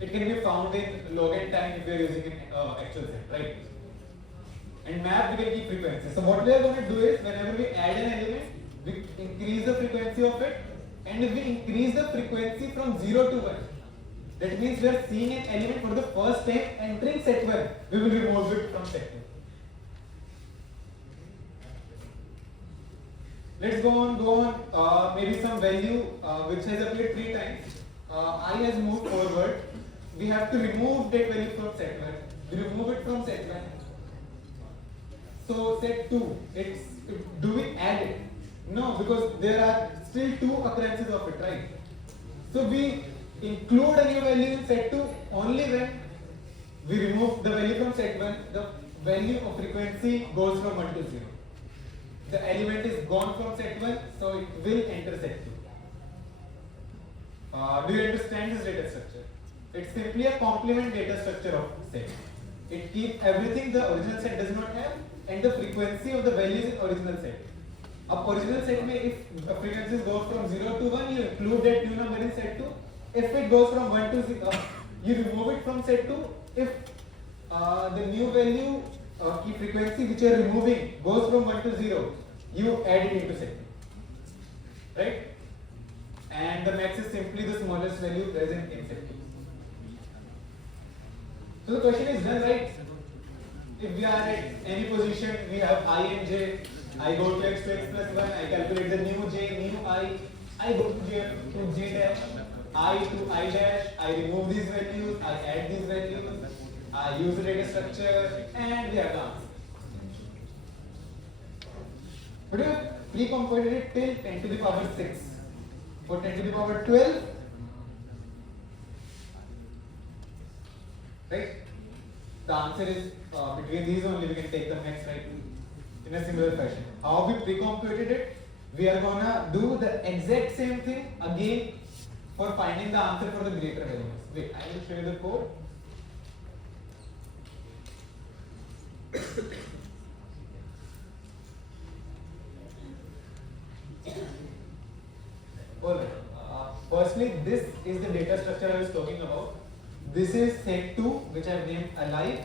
It can be found in log n time if you are using an actual set, right? And map we can keep frequency. So what we are going to do is, whenever we add an element, we increase the frequency of it, and if we increase the frequency from 0 to 1, that means we are seeing an element for the first time entering set 1, we will remove it from set 2. Let's go on, maybe some value which has appeared 3 times. I has moved forward, we have to remove that value from set 1. We remove it from set 1. So set 2, do we add it? No, because there are still 2 occurrences of it, right? So we include a new value in set 2 only when we remove the value from set 1, the value of frequency goes from 1 to 0. The element is gone from set 1, so it will enter set 2. Do you understand this data structure? It's simply a complement data structure of set. It keeps everything the original set does not have and the frequency of the values in original set. Up original set mein if frequencies go from 0 to 1, you include that new number in set 2. If it goes from 1 to 0, you remove it from set 2. If the new value key frequency which you are removing goes from 1 to 0, you add it into set 2. Right? And the max is simply the smallest value present in set 2. So the question is done, right? If we are at any position, we have I and j. I go to x plus 1, I calculate the new j, new I go to j dash, I to I dash, I remove these values, I add these values, I use the data structure, and we have the answer. But we have pre-computed it till 10 to the power 6. For 10 to the power 12, right? The answer is between these only we can take the max, right? In a similar fashion. How we pre-computed it? We are gonna do the exact same thing again for finding the answer for the greater values. Wait, I will show you the code. Alright. Firstly, this is the data structure I was talking about. This is set 2, which I have named alive,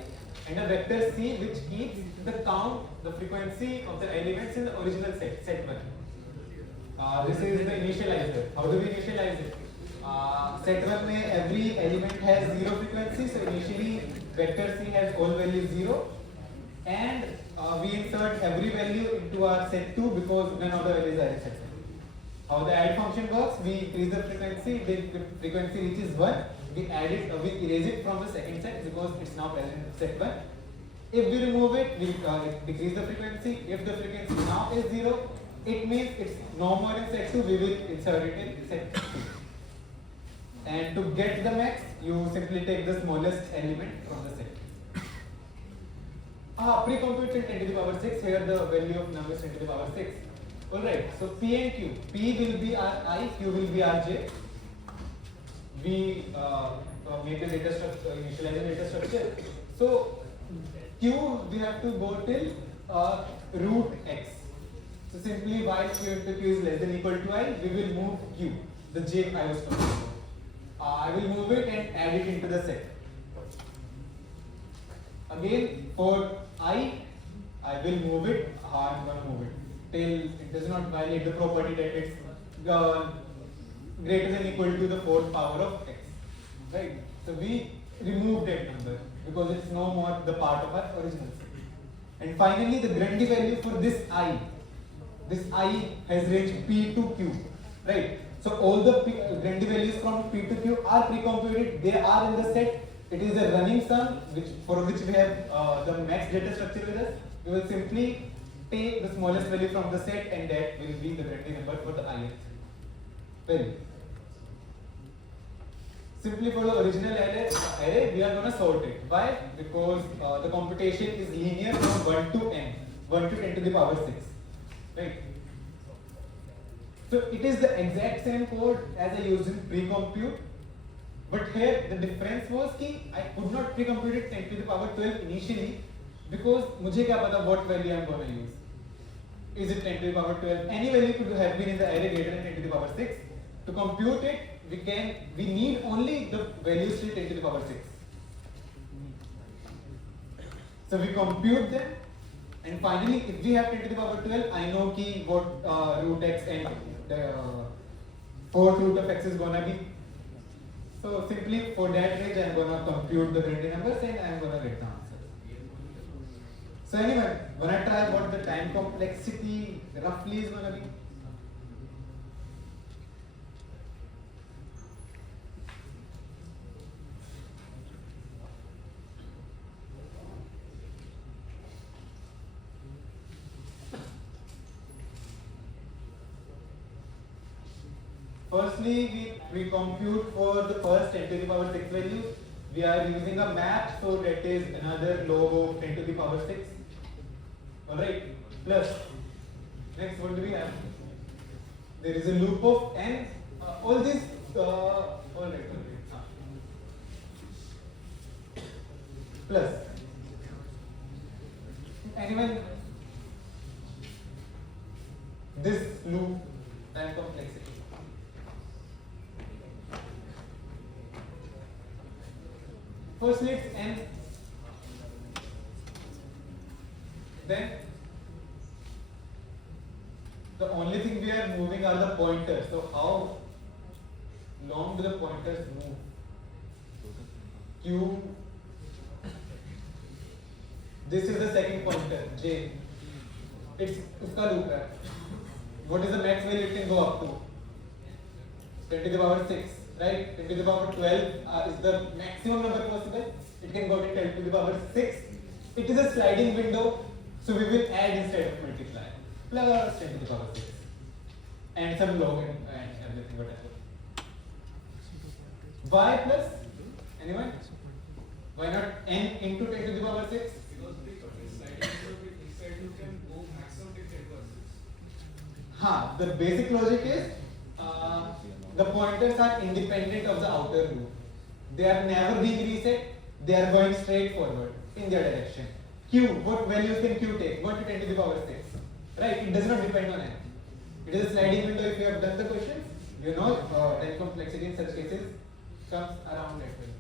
and a vector C which keeps the count, the frequency of the elements in the original set 1. This is the initializer. How do we initialize it? Set 1 mein every element has 0 frequency, so initially vector C has all values 0, and we insert every value into our set 2 because none of the values are in set 1. How the add function works, we increase the frequency, the frequency reaches 1, we add it, we erase it from the second set because it's now present in set 1. If we remove it, we decrease the frequency. If the frequency now is 0, it means it's no more in set 2, we will insert it in set 2. And to get the max, you simply take the smallest element from the set. Pre-computed 10 to the power 6, here the value of number is 10 to the power 6. Alright, so P and Q. P will be our I, Q will be our J. We make the data structure, initialize the data structure. So Q we have to go till root x. So simply while Q into Q is less than equal to I, we will move Q, the J I was talking about. I will move it and add it into the set. Again for I will move it, I'm going to move it till it does not violate the property that it's greater than equal to the 4th power of x. Right? So we remove that number because it's no more the part of our original set. And finally the Grundy value for this I has range P to Q. Right? So all the Grundy values from P to Q are pre-computed, they are in the set. It is a running sum for which we have the max data structure with us. We will simply take the smallest value from the set and that will be the Grundy number for the ith value. Simply for the original array, we are going to sort it. Why? Because the computation is linear from 1 to n, 1 to 10 to the power 6. Right? So it is the exact same code as I used in pre-compute. But here the difference was that I could not pre-compute it 10 to the power 12 initially because मुझे क्या पता what value I am going to use. Is it 10 to the power 12? Any value could have been in the array greater than 10 to the power 6. To compute it, we need only the values till 10 to the power 6. So we compute them, and finally, if we have 10 to the power 12, I know what root x and the 4th root of x is gonna be. So simply for that range, I am gonna compute the Grundy numbers and I am gonna get the answer. So anyway, wanna try what the time complexity roughly is gonna be? Firstly, we compute for the first 10 to the power 6 value. We are using a map, so that is another log of 10 to the power 6. Alright, plus. Next, what do we have? There is a loop of n. All this, alright. Plus. Anyone? This loop time complexity. Firstly, it's n. Then the only thing we are moving are the pointers. So how long do the pointers move? Q. This is the second pointer, J. It's uska loop hai. What is the max value it can go up to? 10 to the power 6, right? 10 to the power 12 is the maximum number possible. It can go to 10 to the power 6. It is a sliding window, so we will add instead of multiply. Plus 10 to the power 6. And some log and everything, whatever. Y plus? Anyone? Why not n into 10 to the power 6? Because the sliding window inside you can go maximum till 10 per 6. The basic logic is the pointers are independent of the outer loop. They are never being reset, they are going straight forward in their direction. Q, what values can Q take? 1 to 10 to the power 6. Right? It does not depend on n. It is a sliding window. If you have done the questions, you know that complexity in such cases comes around that value.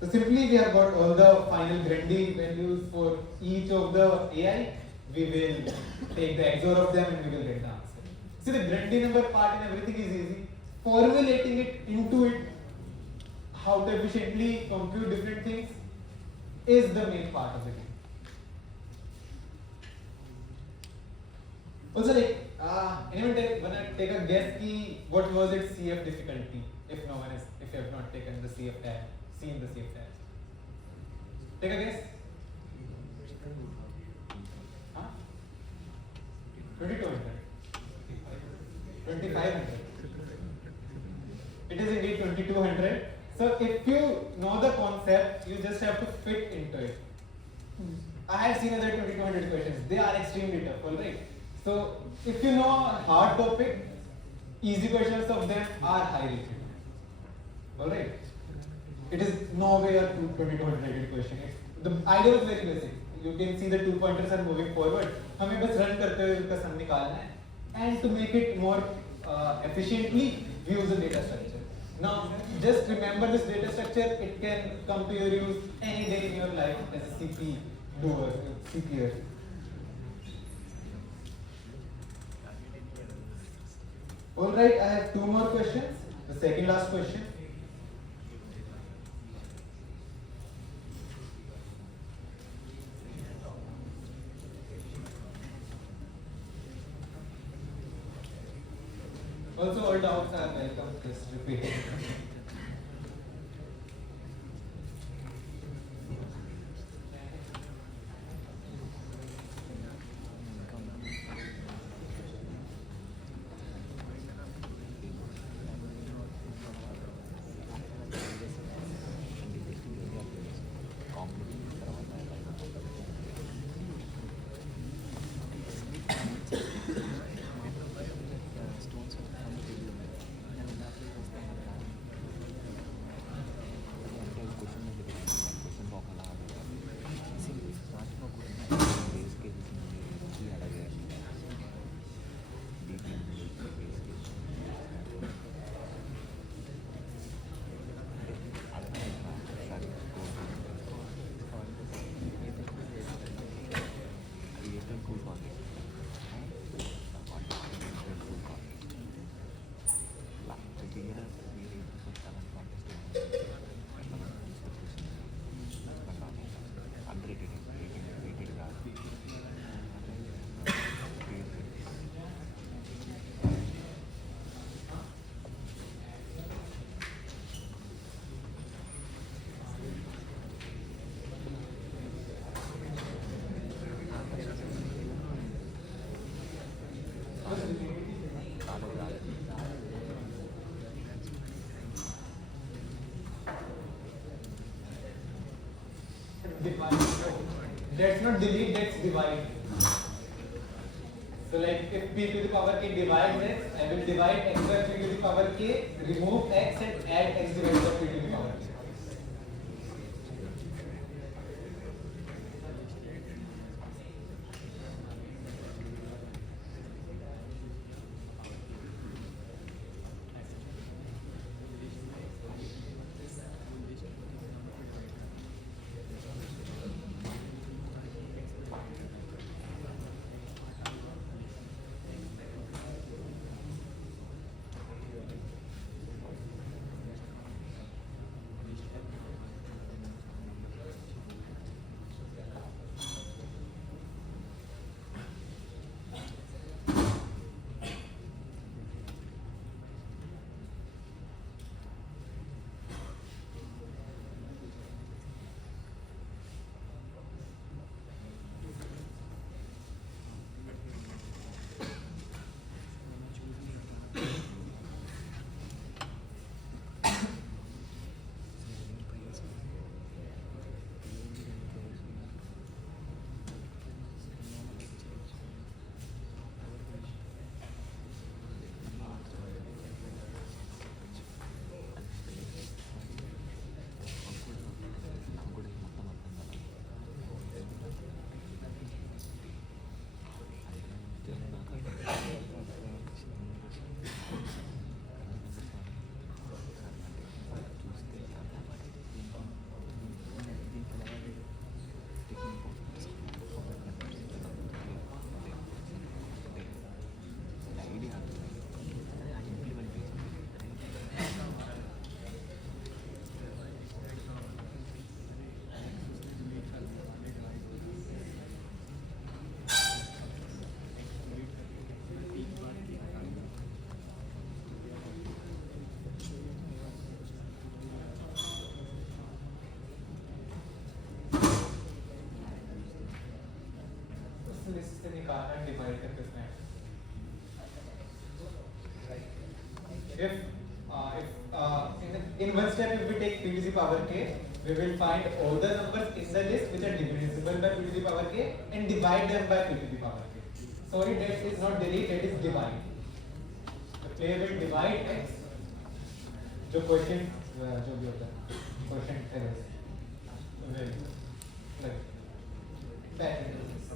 So simply we have got all the final Grundy values for each of the AI. We will take the XOR of them and we will get the answer. See, the Grundy number part and everything is easy. Formulating it into it, how to efficiently compute different things, is the main part of the game. Also, like, anyone wanna take a guess ki what was its CF difficulty? If you have not taken the CF tab, seen the CF tab. Take a guess. 2200. 2500. It is indeed 2200. So if you know the concept, you just have to fit into it. I have seen other 2200 questions. They are extremely tough, alright? So if you know a hard topic, easy questions of them are high rated. Alright? It is no way a 2200 question. The idea was very basic. You can see the 2 pointers are moving forward. हमें बस run करते हुए उसका sum निकालना है. And to make it more efficiently, we use a data structure. Now, just remember this data structure. It can come to your use any day in your life as a CP doer, CPer. Alright, I have 2 more questions. The second last question. Also, all doubts are welcome. Just repeat it. That's not delete, that's divide. So like if p to the power k divides x, I will divide x by p to the power k, remove x and add x divided by p to the power k. List से निकालना divide करके उसमें in one step if we take p to the power k, we will find all the numbers in the list which are divisible by p to the power k and divide them by p to the power k. Sorry, that is not delete, that is divide. The player will divide x, जो question जो भी होता है question है will like back into this.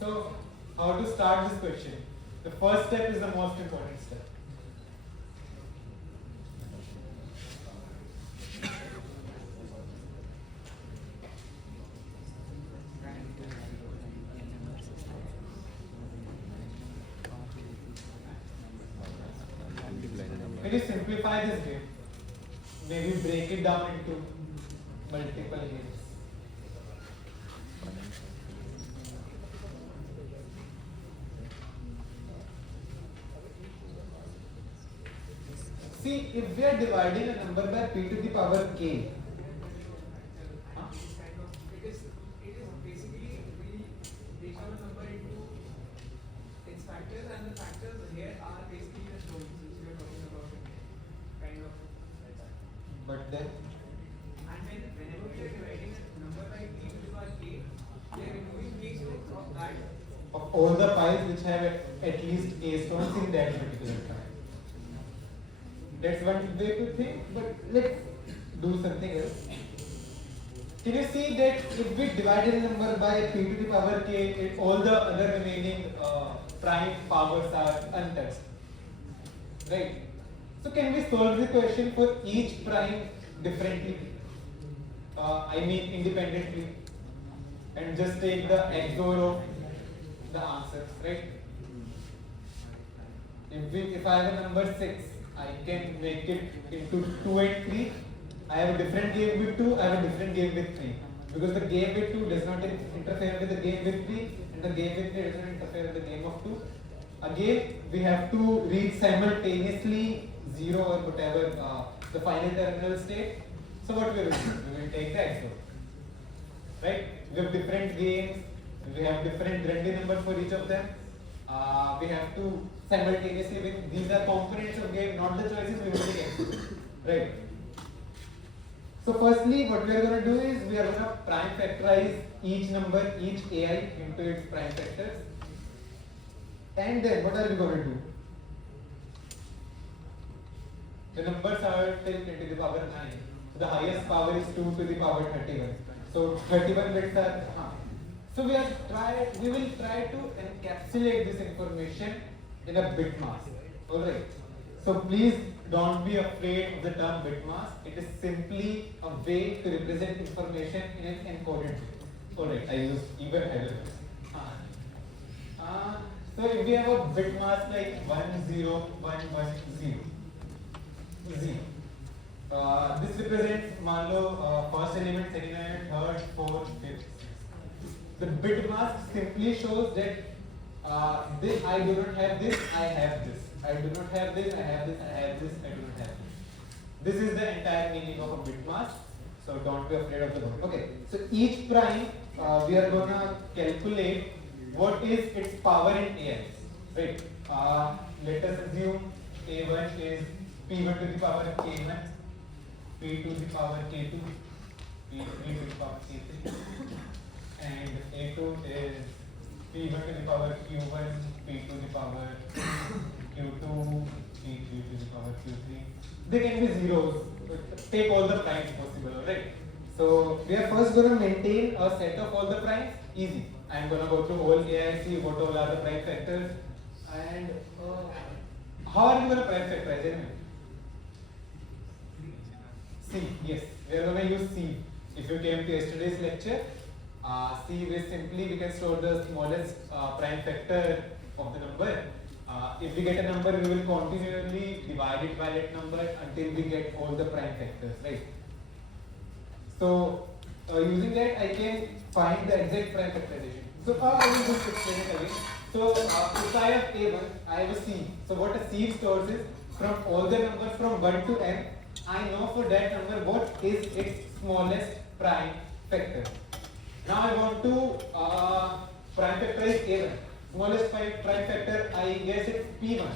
So how to start this question? The first step is the most important step. Can you simplify this game? Maybe break it down into multiple games. See, if we are dividing a number by p to the power k, It is basically we break down a number into its factors, and the factors here are basically the stones which we are talking about, kind of like that. but then And whenever we are dividing a number by p to the power k, we are removing these stones of that. of all the piles which have at least a stones in that particular pile. That's one way to think, but let's do something else. Can you see that if we divide a number by p to the power k, all the other remaining prime powers are untouched, right? So can we solve the question for each prime differently? I mean independently, and just take the XOR of the answers, right? If I have a number 6, I can make it into 2 and 3. I have a different game with 2, I have a different game with 3. Because the game with 2 does not interfere with the game with 3, and the game with 3 does not interfere with the game of 2. Again, we have to reach simultaneously 0 or whatever the final terminal state. So what we will do? We will take the XOR. Right? We have different games, we have different Grundy numbers for each of them. We have to simultaneously win. These are components of game, not the choices we will take. Right? So firstly, what we are going to do is we are going to prime factorize each number, each ai into its prime factors. And then what are we going to do? The numbers are till 10 to the power 9. So the highest power is 2 to the power 31. So 31 bits are. So we will try to encapsulate this information in a bit mask. Alright. So please don't be afraid of the term bit mask. It is simply a way to represent information in an encoded bit. Alright, I use even header. So if we have a bit mask like 10110 Z. This represents first element, second element, third, fourth, fifth, sixth. The bit mask simply shows that this I do not have this, I have this. I do not have this, I have this, I have this, I do not have this. This is the entire meaning of a bit mask. So don't be afraid of the word. Okay. So each prime we are gonna calculate what is its power in AIs. Right. Let us assume A1 is P1 to the power K1, P2 to the power K2, P3 to the power K3, and A2 is P1 to the power Q1, P2 to the power Q2, P3 to the power Q3. They can be zeros. Take all the primes possible, right? So we are first going to maintain a set of all the primes. Easy. I am going to go through all AI, see what all are the prime factors, and how are we going to prime factorize anyway? C, yes, we are going to use C. If you came to yesterday's lecture, C is simply we can store the smallest prime factor of the number. If we get a number, we will continually divide it by that number until we get all the prime factors, right? So using that, I can find the exact prime factorization. So I will just explain it again. So if I have A1, I have a C. So what a C stores is from all the numbers from 1 to n, I know for that number what is its smallest prime factor. Now I want to prime factorize A1. Smallest prime factor, I guess it's P1.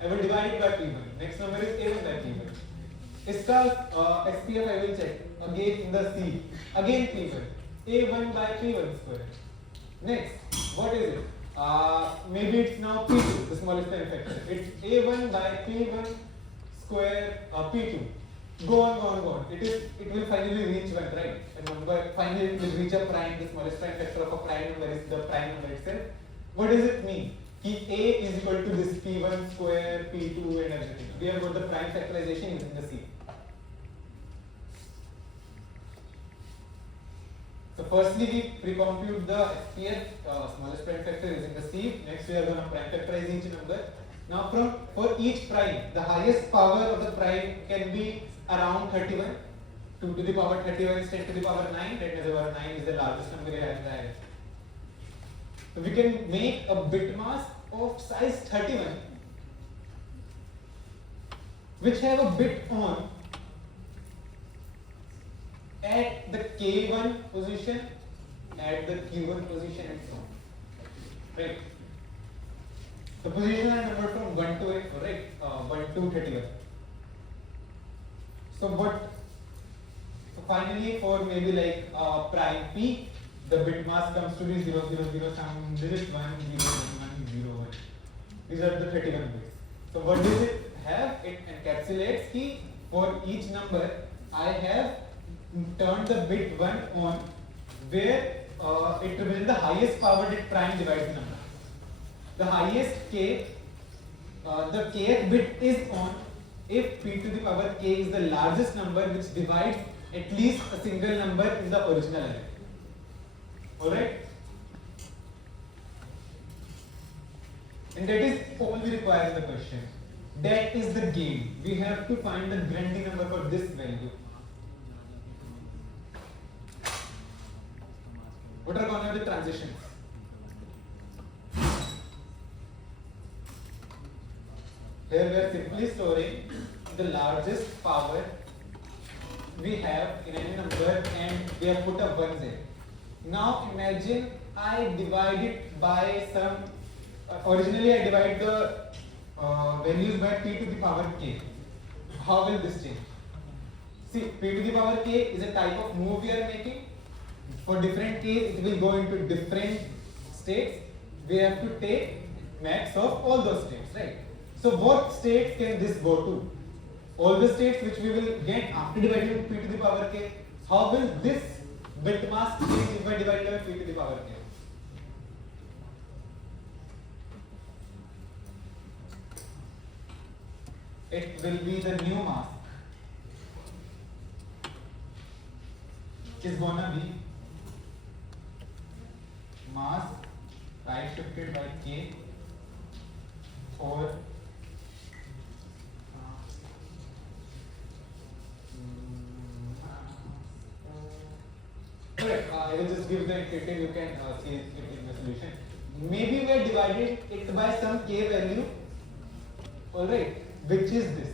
I will divide it by P1. Next number is A1 by P1. Iska SPF I will check. Again in the C. Again P1. A1 by P1 square. Next, what is it? Maybe it's now P2, the smallest prime factor. It's A1 by P1 square P2. Go on, go on, go on. It will finally reach 1, right? A number finally it will reach a prime. The smallest prime factor of a prime number is the prime number itself. What does it mean? Ki A is equal to this P1 square, P2 and everything. We have got the prime factorization using the C. So firstly we pre-compute the SPF, smallest prime factor using the C. Next we are going to prime factorize each number. Now for each prime, the highest power of the prime can be around 31. 2 to the power 31 is 10 to the power 9. 10 to the power 9 is the largest number we have in the array. So we can make a bit mask of size 31 which have a bit on at the K1 position, at the Q1 position and so on. Right. The positions are numbered from 1 to 8, right? 1 to 31. So finally for maybe like prime P, the bit mask comes to be 0, 0, 0, some digit 1, 0, 1, 1, 0, 1. These are the 31 bits. So what does it have? It encapsulates key for each number I have turned the bit 1 on where it represents the highest power that prime divides the number. The highest k, the kth bit is on if p to the power k is the largest number which divides at least a single number in the original array. Alright? And that is all we require in the question. That is the game. We have to find the Grundy number for this value. What are going to be the transitions? Here we are simply storing the largest power we have in any number and we have put a 1 there. Now imagine I divide it by some, originally I divide the values by p to the power k. How will this change? See, p to the power k is a type of move we are making. For different k, it will go into different states. We have to take max of all those states, right? So what states can this go to? All the states which we will get after dividing p to the power k. How will this bit mass change if I divide by p to the power k? It will be the new mask. Is gonna be mass right shifted by k for correct. I will just give the iterative, you can see it in the solution. Maybe we are dividing it by some k value, alright, which is this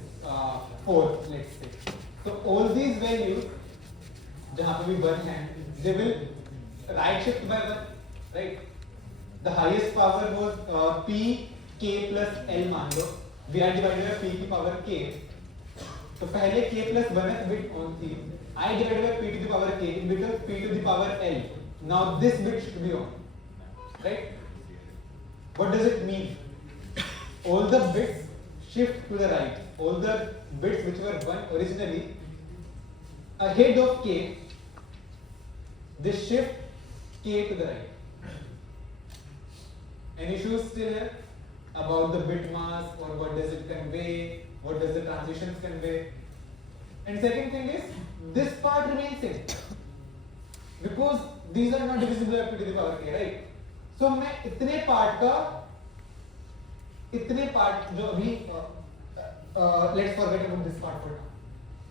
4, let's say. So all these values, जहाँ पे भी 1 है, they will right shift by 1, right? The highest power was p k plus l मान लो. We are divided by p की power k. तो पहले k plus 1th bit on थी. I divided by p to the power k, it becomes p to the power l. Now this bit should be on, right? What does it mean? All the bits shift to the right. All the bits which were 1 originally ahead of k, they shift k to the right. Any issues still here about the bit mass, or what does it convey, what does the transitions convey? And second thing is, this part remains same because these are not divisible by p to the power k, right? So मैं इतने part जो अभी let's forget about this part for now.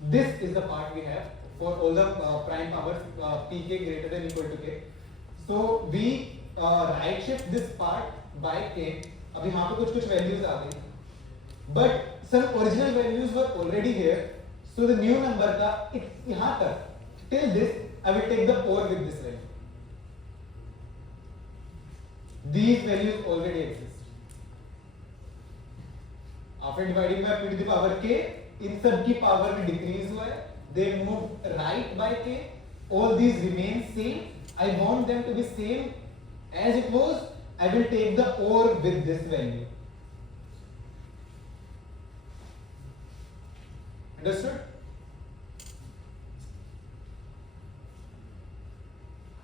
This is the part we have for all the prime powers pk greater than equal to k. So we right shift this part by k. अब यहाँ पे कुछ values आ गई, but some original values were already here. So the new number का यहाँ तक till this I will take the OR with this value. These values already exist. After dividing by p to the power k, इन सब की power में decrease हुआ है. They move right by k. All these remain same. I want them to be same as it was. I will take the OR with this value. Understood?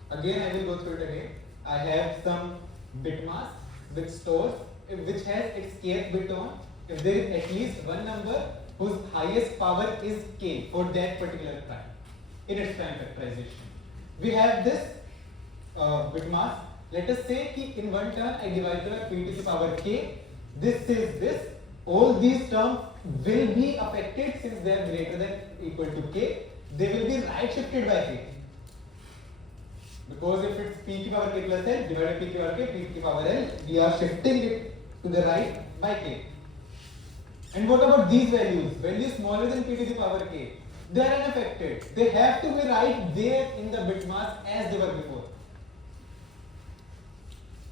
Again, I will go through it again. I have some bit mask which stores, which has its kth bit on. If there is at least one number whose highest power is k for that particular prime in its prime factorization. We have this bit mask. Let us say that in one term I divide by p to the power k. This is this. All these terms will be affected since they are greater than equal to k. They will be right shifted by k. Because if it's p to the power k plus l divided by p to the power k, p to the power l, we are shifting it to the right by k. And what about these values? Values smaller than p to the power k. They are unaffected. They have to be right there in the bit mask as they were before.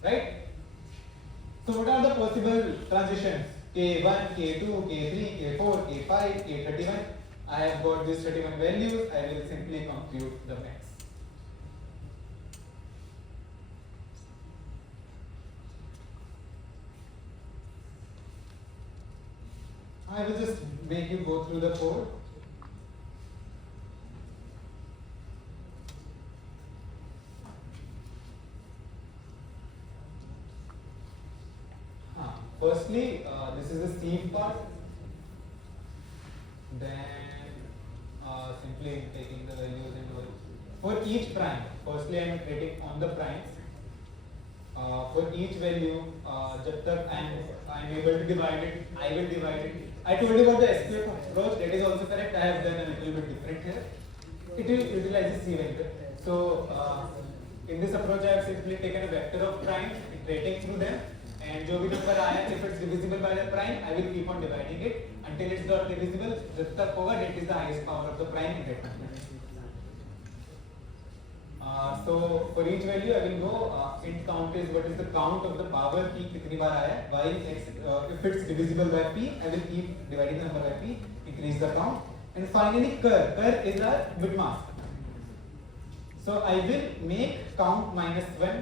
Right? So what are the possible transitions? K1, K2, K3, K4, K5, K31. I have got these 31 values. I will simply compute the max. I will just make you go through the code. Firstly, this is the sieve part. Then simply taking the values and for each prime. Firstly, I am iterating on the primes. For each value, जब तक I am able to divide it, I will divide it. I told you about the SQF approach. That is also correct. I have done a little bit different here. It will utilize C vector. So in this approach, I have simply taken a vector of primes, iterating through them. And जो भी number आया, if it's divisible by the prime, I will keep on dividing it until it's not divisible. जब तक होगा, that is the highest power of the prime in that mathematics. So for each value, I will go. Int count is what is the count of the power p कितनी बार आया. While if it's divisible by p, I will keep dividing the number by p, increase the count. And finally cur is our bit mask. So I will make count -1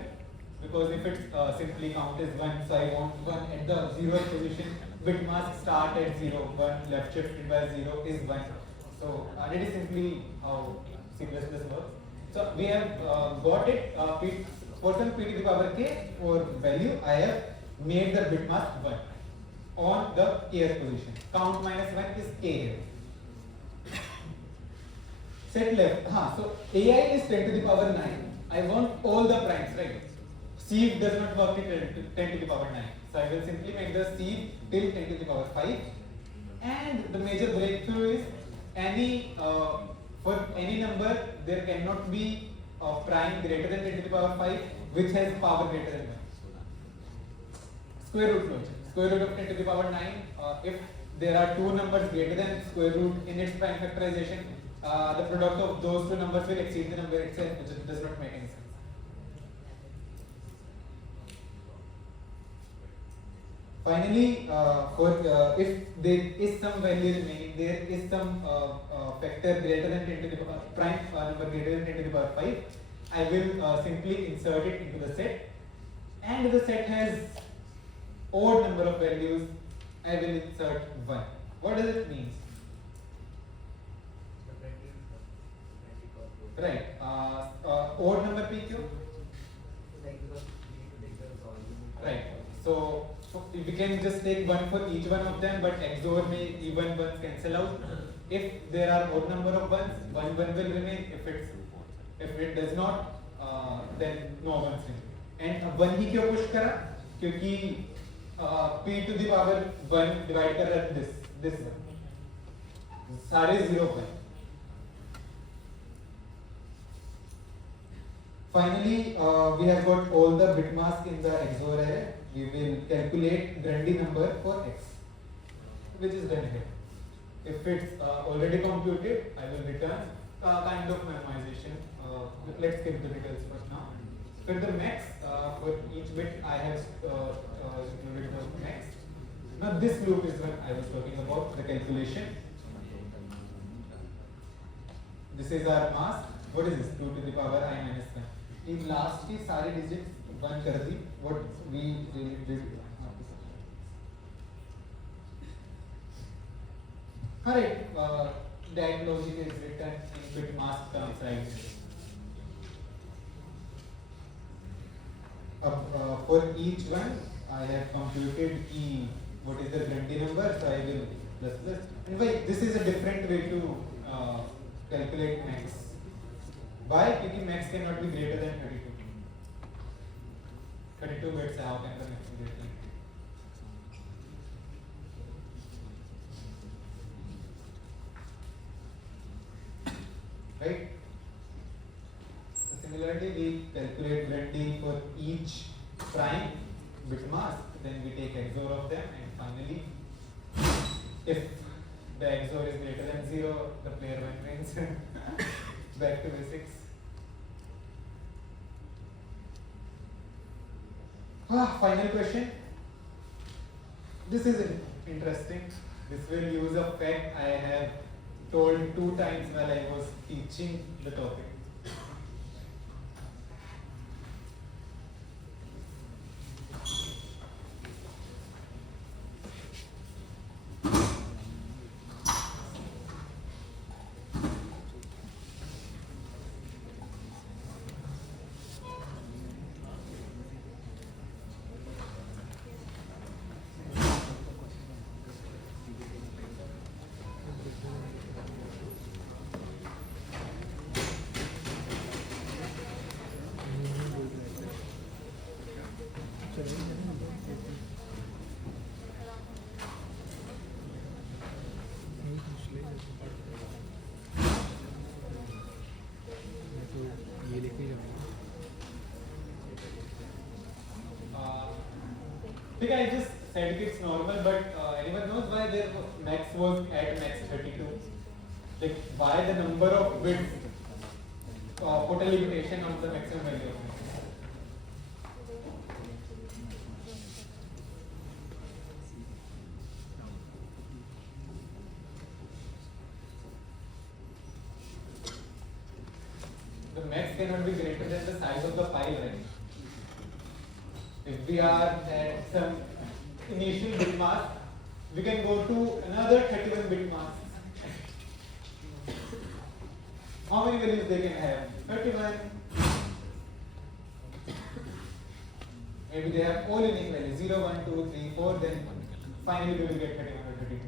because if it's simply count is 1, so I want 1 at the 0th position. Bit mask start at 0, 1 left shifted by 0 is 1. So it is simply how C++ works. So we have got it for some p to the power k for value. I have made the bit mask 1 on the kth position. Count -1 is k here. Set left. So AI is 10 to the power 9. I want all the primes, right? Sieve does not work till 10 to the power 9. So I will simply make the sieve till 10 to the power 5. And the major breakthrough is for any number there cannot be a prime greater than 10 to the power 5 which has power greater than 1. Square root logic. Square root of 10 to the power 9. If there are two numbers greater than square root in its prime factorization, the product of those two numbers will exceed the number itself, which does not make any sense. Finally, if there is some value remaining, there is some factor greater than 10 to the power prime number greater than 10 to the power 5, I will simply insert it into the set, and the set has odd number of values. I will insert 1. What does it mean? Right. Odd number PQ. Right. So we can just take 1 for each one of them, but XOR may even ones cancel out. If there are odd number of ones, 1 will remain. If it does not, then no ones remain. And 1 ही क्यों push करा? क्योंकि p to the power 1 divide कर रहा है this one. सारे 0 पर. Finally, we have got all the bit mask in the XOR array. We will calculate Grundy number for x, which is done here. If it's already computed, I will return kind of memorization. Let's skip the details for now. For the max, for each bit, I have included the max. Now this loop is what I was talking about, the calculation. This is our mask. What is this? 2 to the power I minus 1. In last की सारी digits 1 कर दी. What we really did. Alright, that logic is written in bit mask terms right here. For each one, I have computed what is the Grundy number, so I will plus. And wait, this is a different way to calculate max. Why? Because max cannot be greater than 32. 32 bits, how can the max be greater than 32? Right? So similarly, we calculate Grundy for each prime bit mask, then we take XOR of them, and finally, if the XOR is greater than 0, the player 1 wins. Back to basics. Final question. This is interesting. This will use a fact I have told 2 times while I was teaching the topic. I just said it's normal, but anyone knows why their max was at max 32? Like why the number of bits put a limitation on the maximum value of max? max cannot be greater than the size of the file, right? If we are at some initial bit mask, we can go to another 31 bit mask. How many values they can have? 31. Maybe they have all unique values 0, 1, 2, 3, 4, then finally we will get 31 or 32.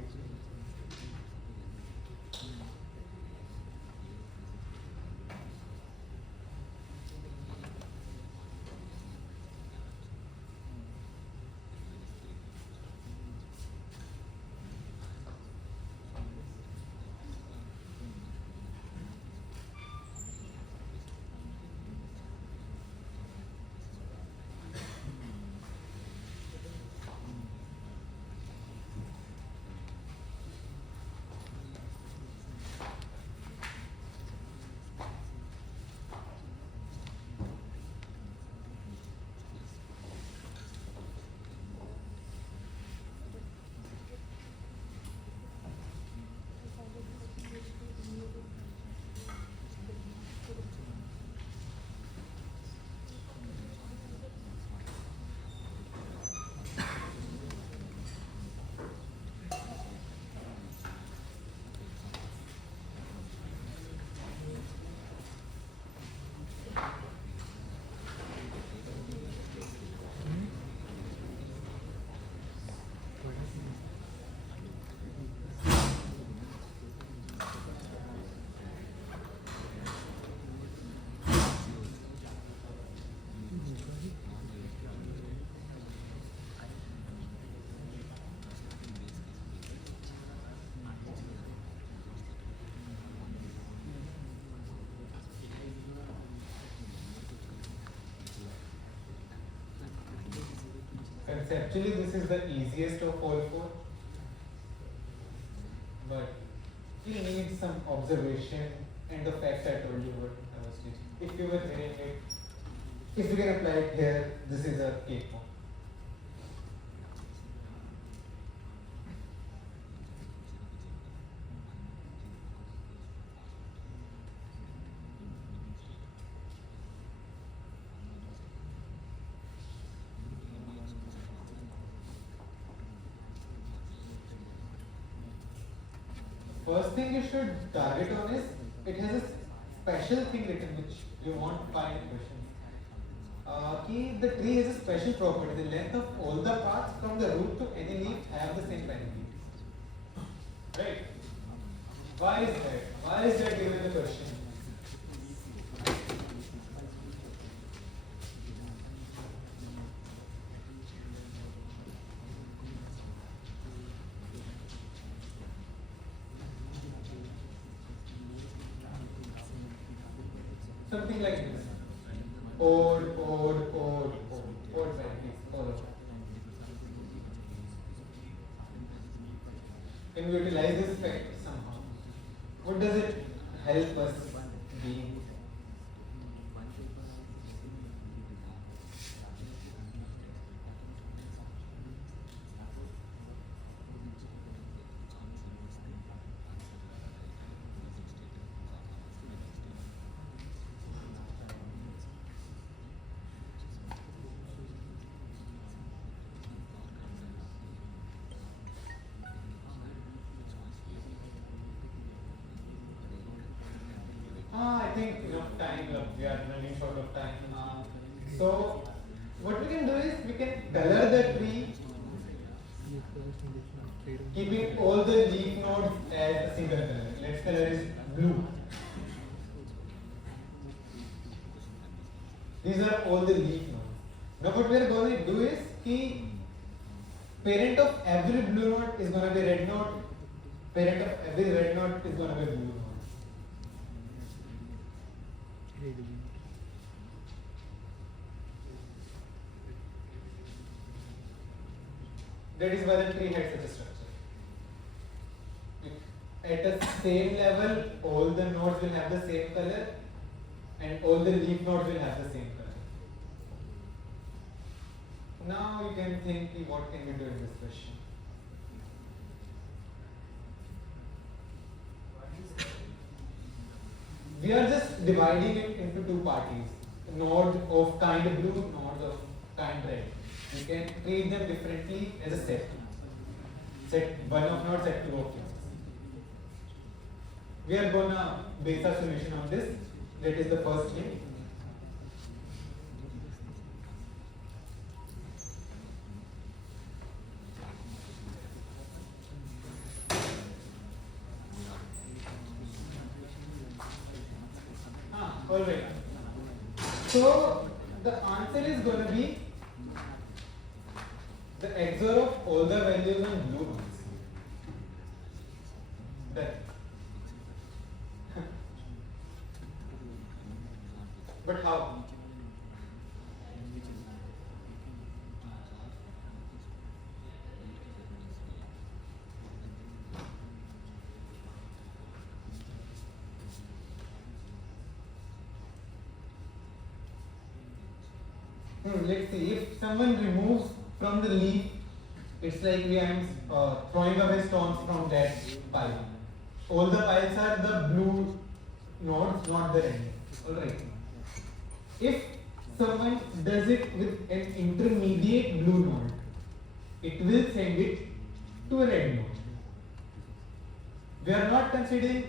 Conceptually, this is the easiest of all four, but you need some observation and the facts I told you what I was teaching. If you were hearing it, if you can apply it here, this is a cakewalk. First thing you should target on is it has a special thing written which you want to find in questions. The tree has a special property. The length of all the paths from the root to any leaf have the same parameters. Right? Why is that? Why is that given in the question? Something like this. Odd varieties, all of that. Can we utilize this fact somehow? What does it help us being? I think enough time, we are running short of time. So, what we can do is we can color the tree, keeping all the leaf nodes as a single color. Let's color is blue. These are all the leaf nodes. Now, what we are going to do is parent of every blue node is going to be red node. Parent of every red node is going to be blue node. That is why the tree had such a structure. At the same level, all the nodes will have the same color and all the leaf nodes will have the same color. Now you can think what can we do in this question. we are just dividing it into two parties. Node of kind blue, node of kind red. We can treat them differently as a set. Set 1 of nodes, set 2 of nodes. We are gonna base our solution on this. That is the first thing. Alright. So the answer is going to be the XOR of all the values on blue nodes. That. But how? Let's see, if someone removes from the leaf, it's like we are throwing away stones from that pile. All the piles are the blue nodes, not the red. Alright. If someone does it with an intermediate blue node, it will send it to a red node. We are not considering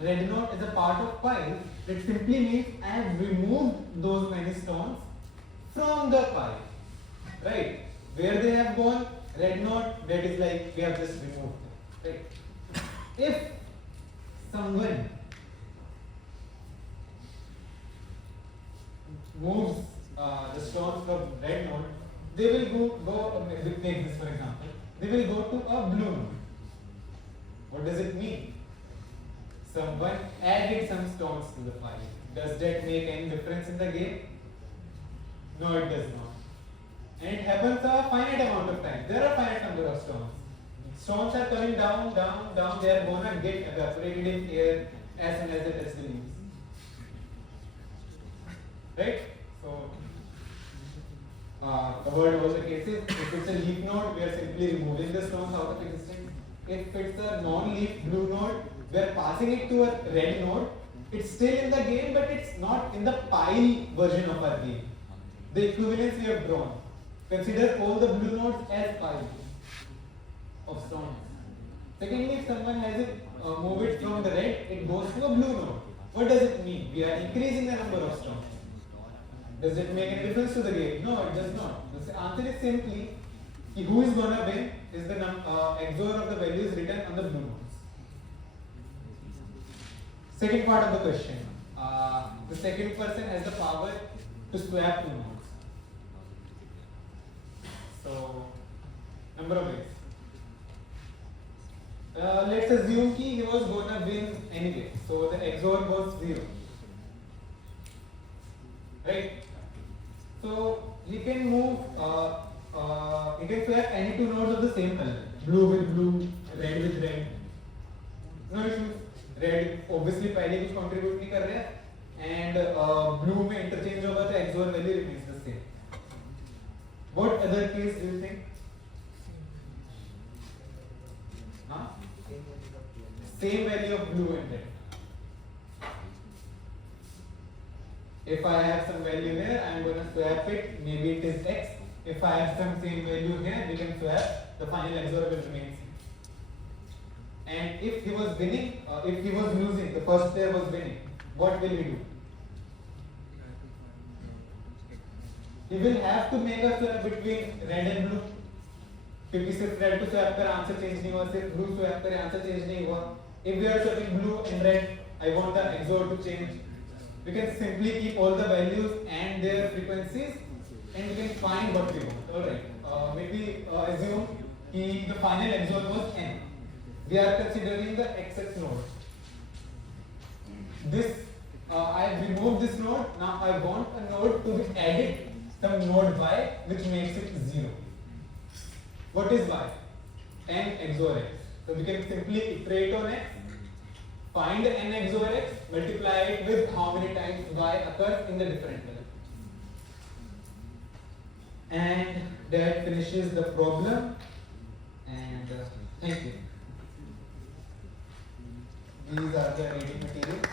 red node as a part of pile. That simply means I have removed those many stones from the pile, right? Where they have gone, red node, that is like we have just removed them, right? If someone moves the stones from red node, they will go take this for example, they will go to a blue node. What does it mean? Someone added some stones to the pile. Does that make any difference in the game? No, it does not. And it happens a finite amount of time. There are finite number of stones. Stones are coming down, down, down. They are gonna get evaporated in air as soon as it touches the leaves. Right? So, covered all the cases. If it's a leaf node, we are simply removing the stones out of existence. If it's a non-leaf blue node, we are passing it to a red node. It's still in the game, but it's not in the pile version of our game. The equivalence we have drawn. Consider all the blue nodes as piles of stones. Secondly, if someone has it move it from the red, it goes to a blue node. What does it mean? We are increasing the number of stones. Does it make any difference to the game? No, it does not. The answer is simply who is gonna win is the XOR of the values written on the blue nodes. Second part of the question. The second person has the power to swap two nodes. So, number of ways. Let's assume he was gonna win anyway. So the XOR was 0. Right? So he can move, he can swap any two nodes of the same color. Blue with blue, red with red. No issue. Red obviously पहले कुछ contribute नहीं कर रहे हैं, and blue में interchange होगा तो XOR value remains the same. What other case do you think? Huh? Same value of blue and red. If I have some value here, I am going to swap it. Maybe it is X. If I have some same value here, we can swap. The final XOR will remain same. And if he was winning, if he was losing, the first player was winning, what will he do? He will have to make a swap between red and blue. क्योंकि सिर्फ red to swap कर answer change नहीं हुआ, सिर्फ blue swap कर answer change नहीं हुआ. If we are swapping blue and red, I want the XOR to change. We can simply keep all the values and their frequencies, and we can find what we want. Alright. Maybe assume the final XOR was n. We are considering the XX node. This I have removed this node. Now I want a node to be added, some node y, which makes it 0. What is y? N XOR x. So we can simply iterate on x, find n XOR x, multiply it with how many times y occurs in the different color. And that finishes the problem. And thank you. These are the reading materials.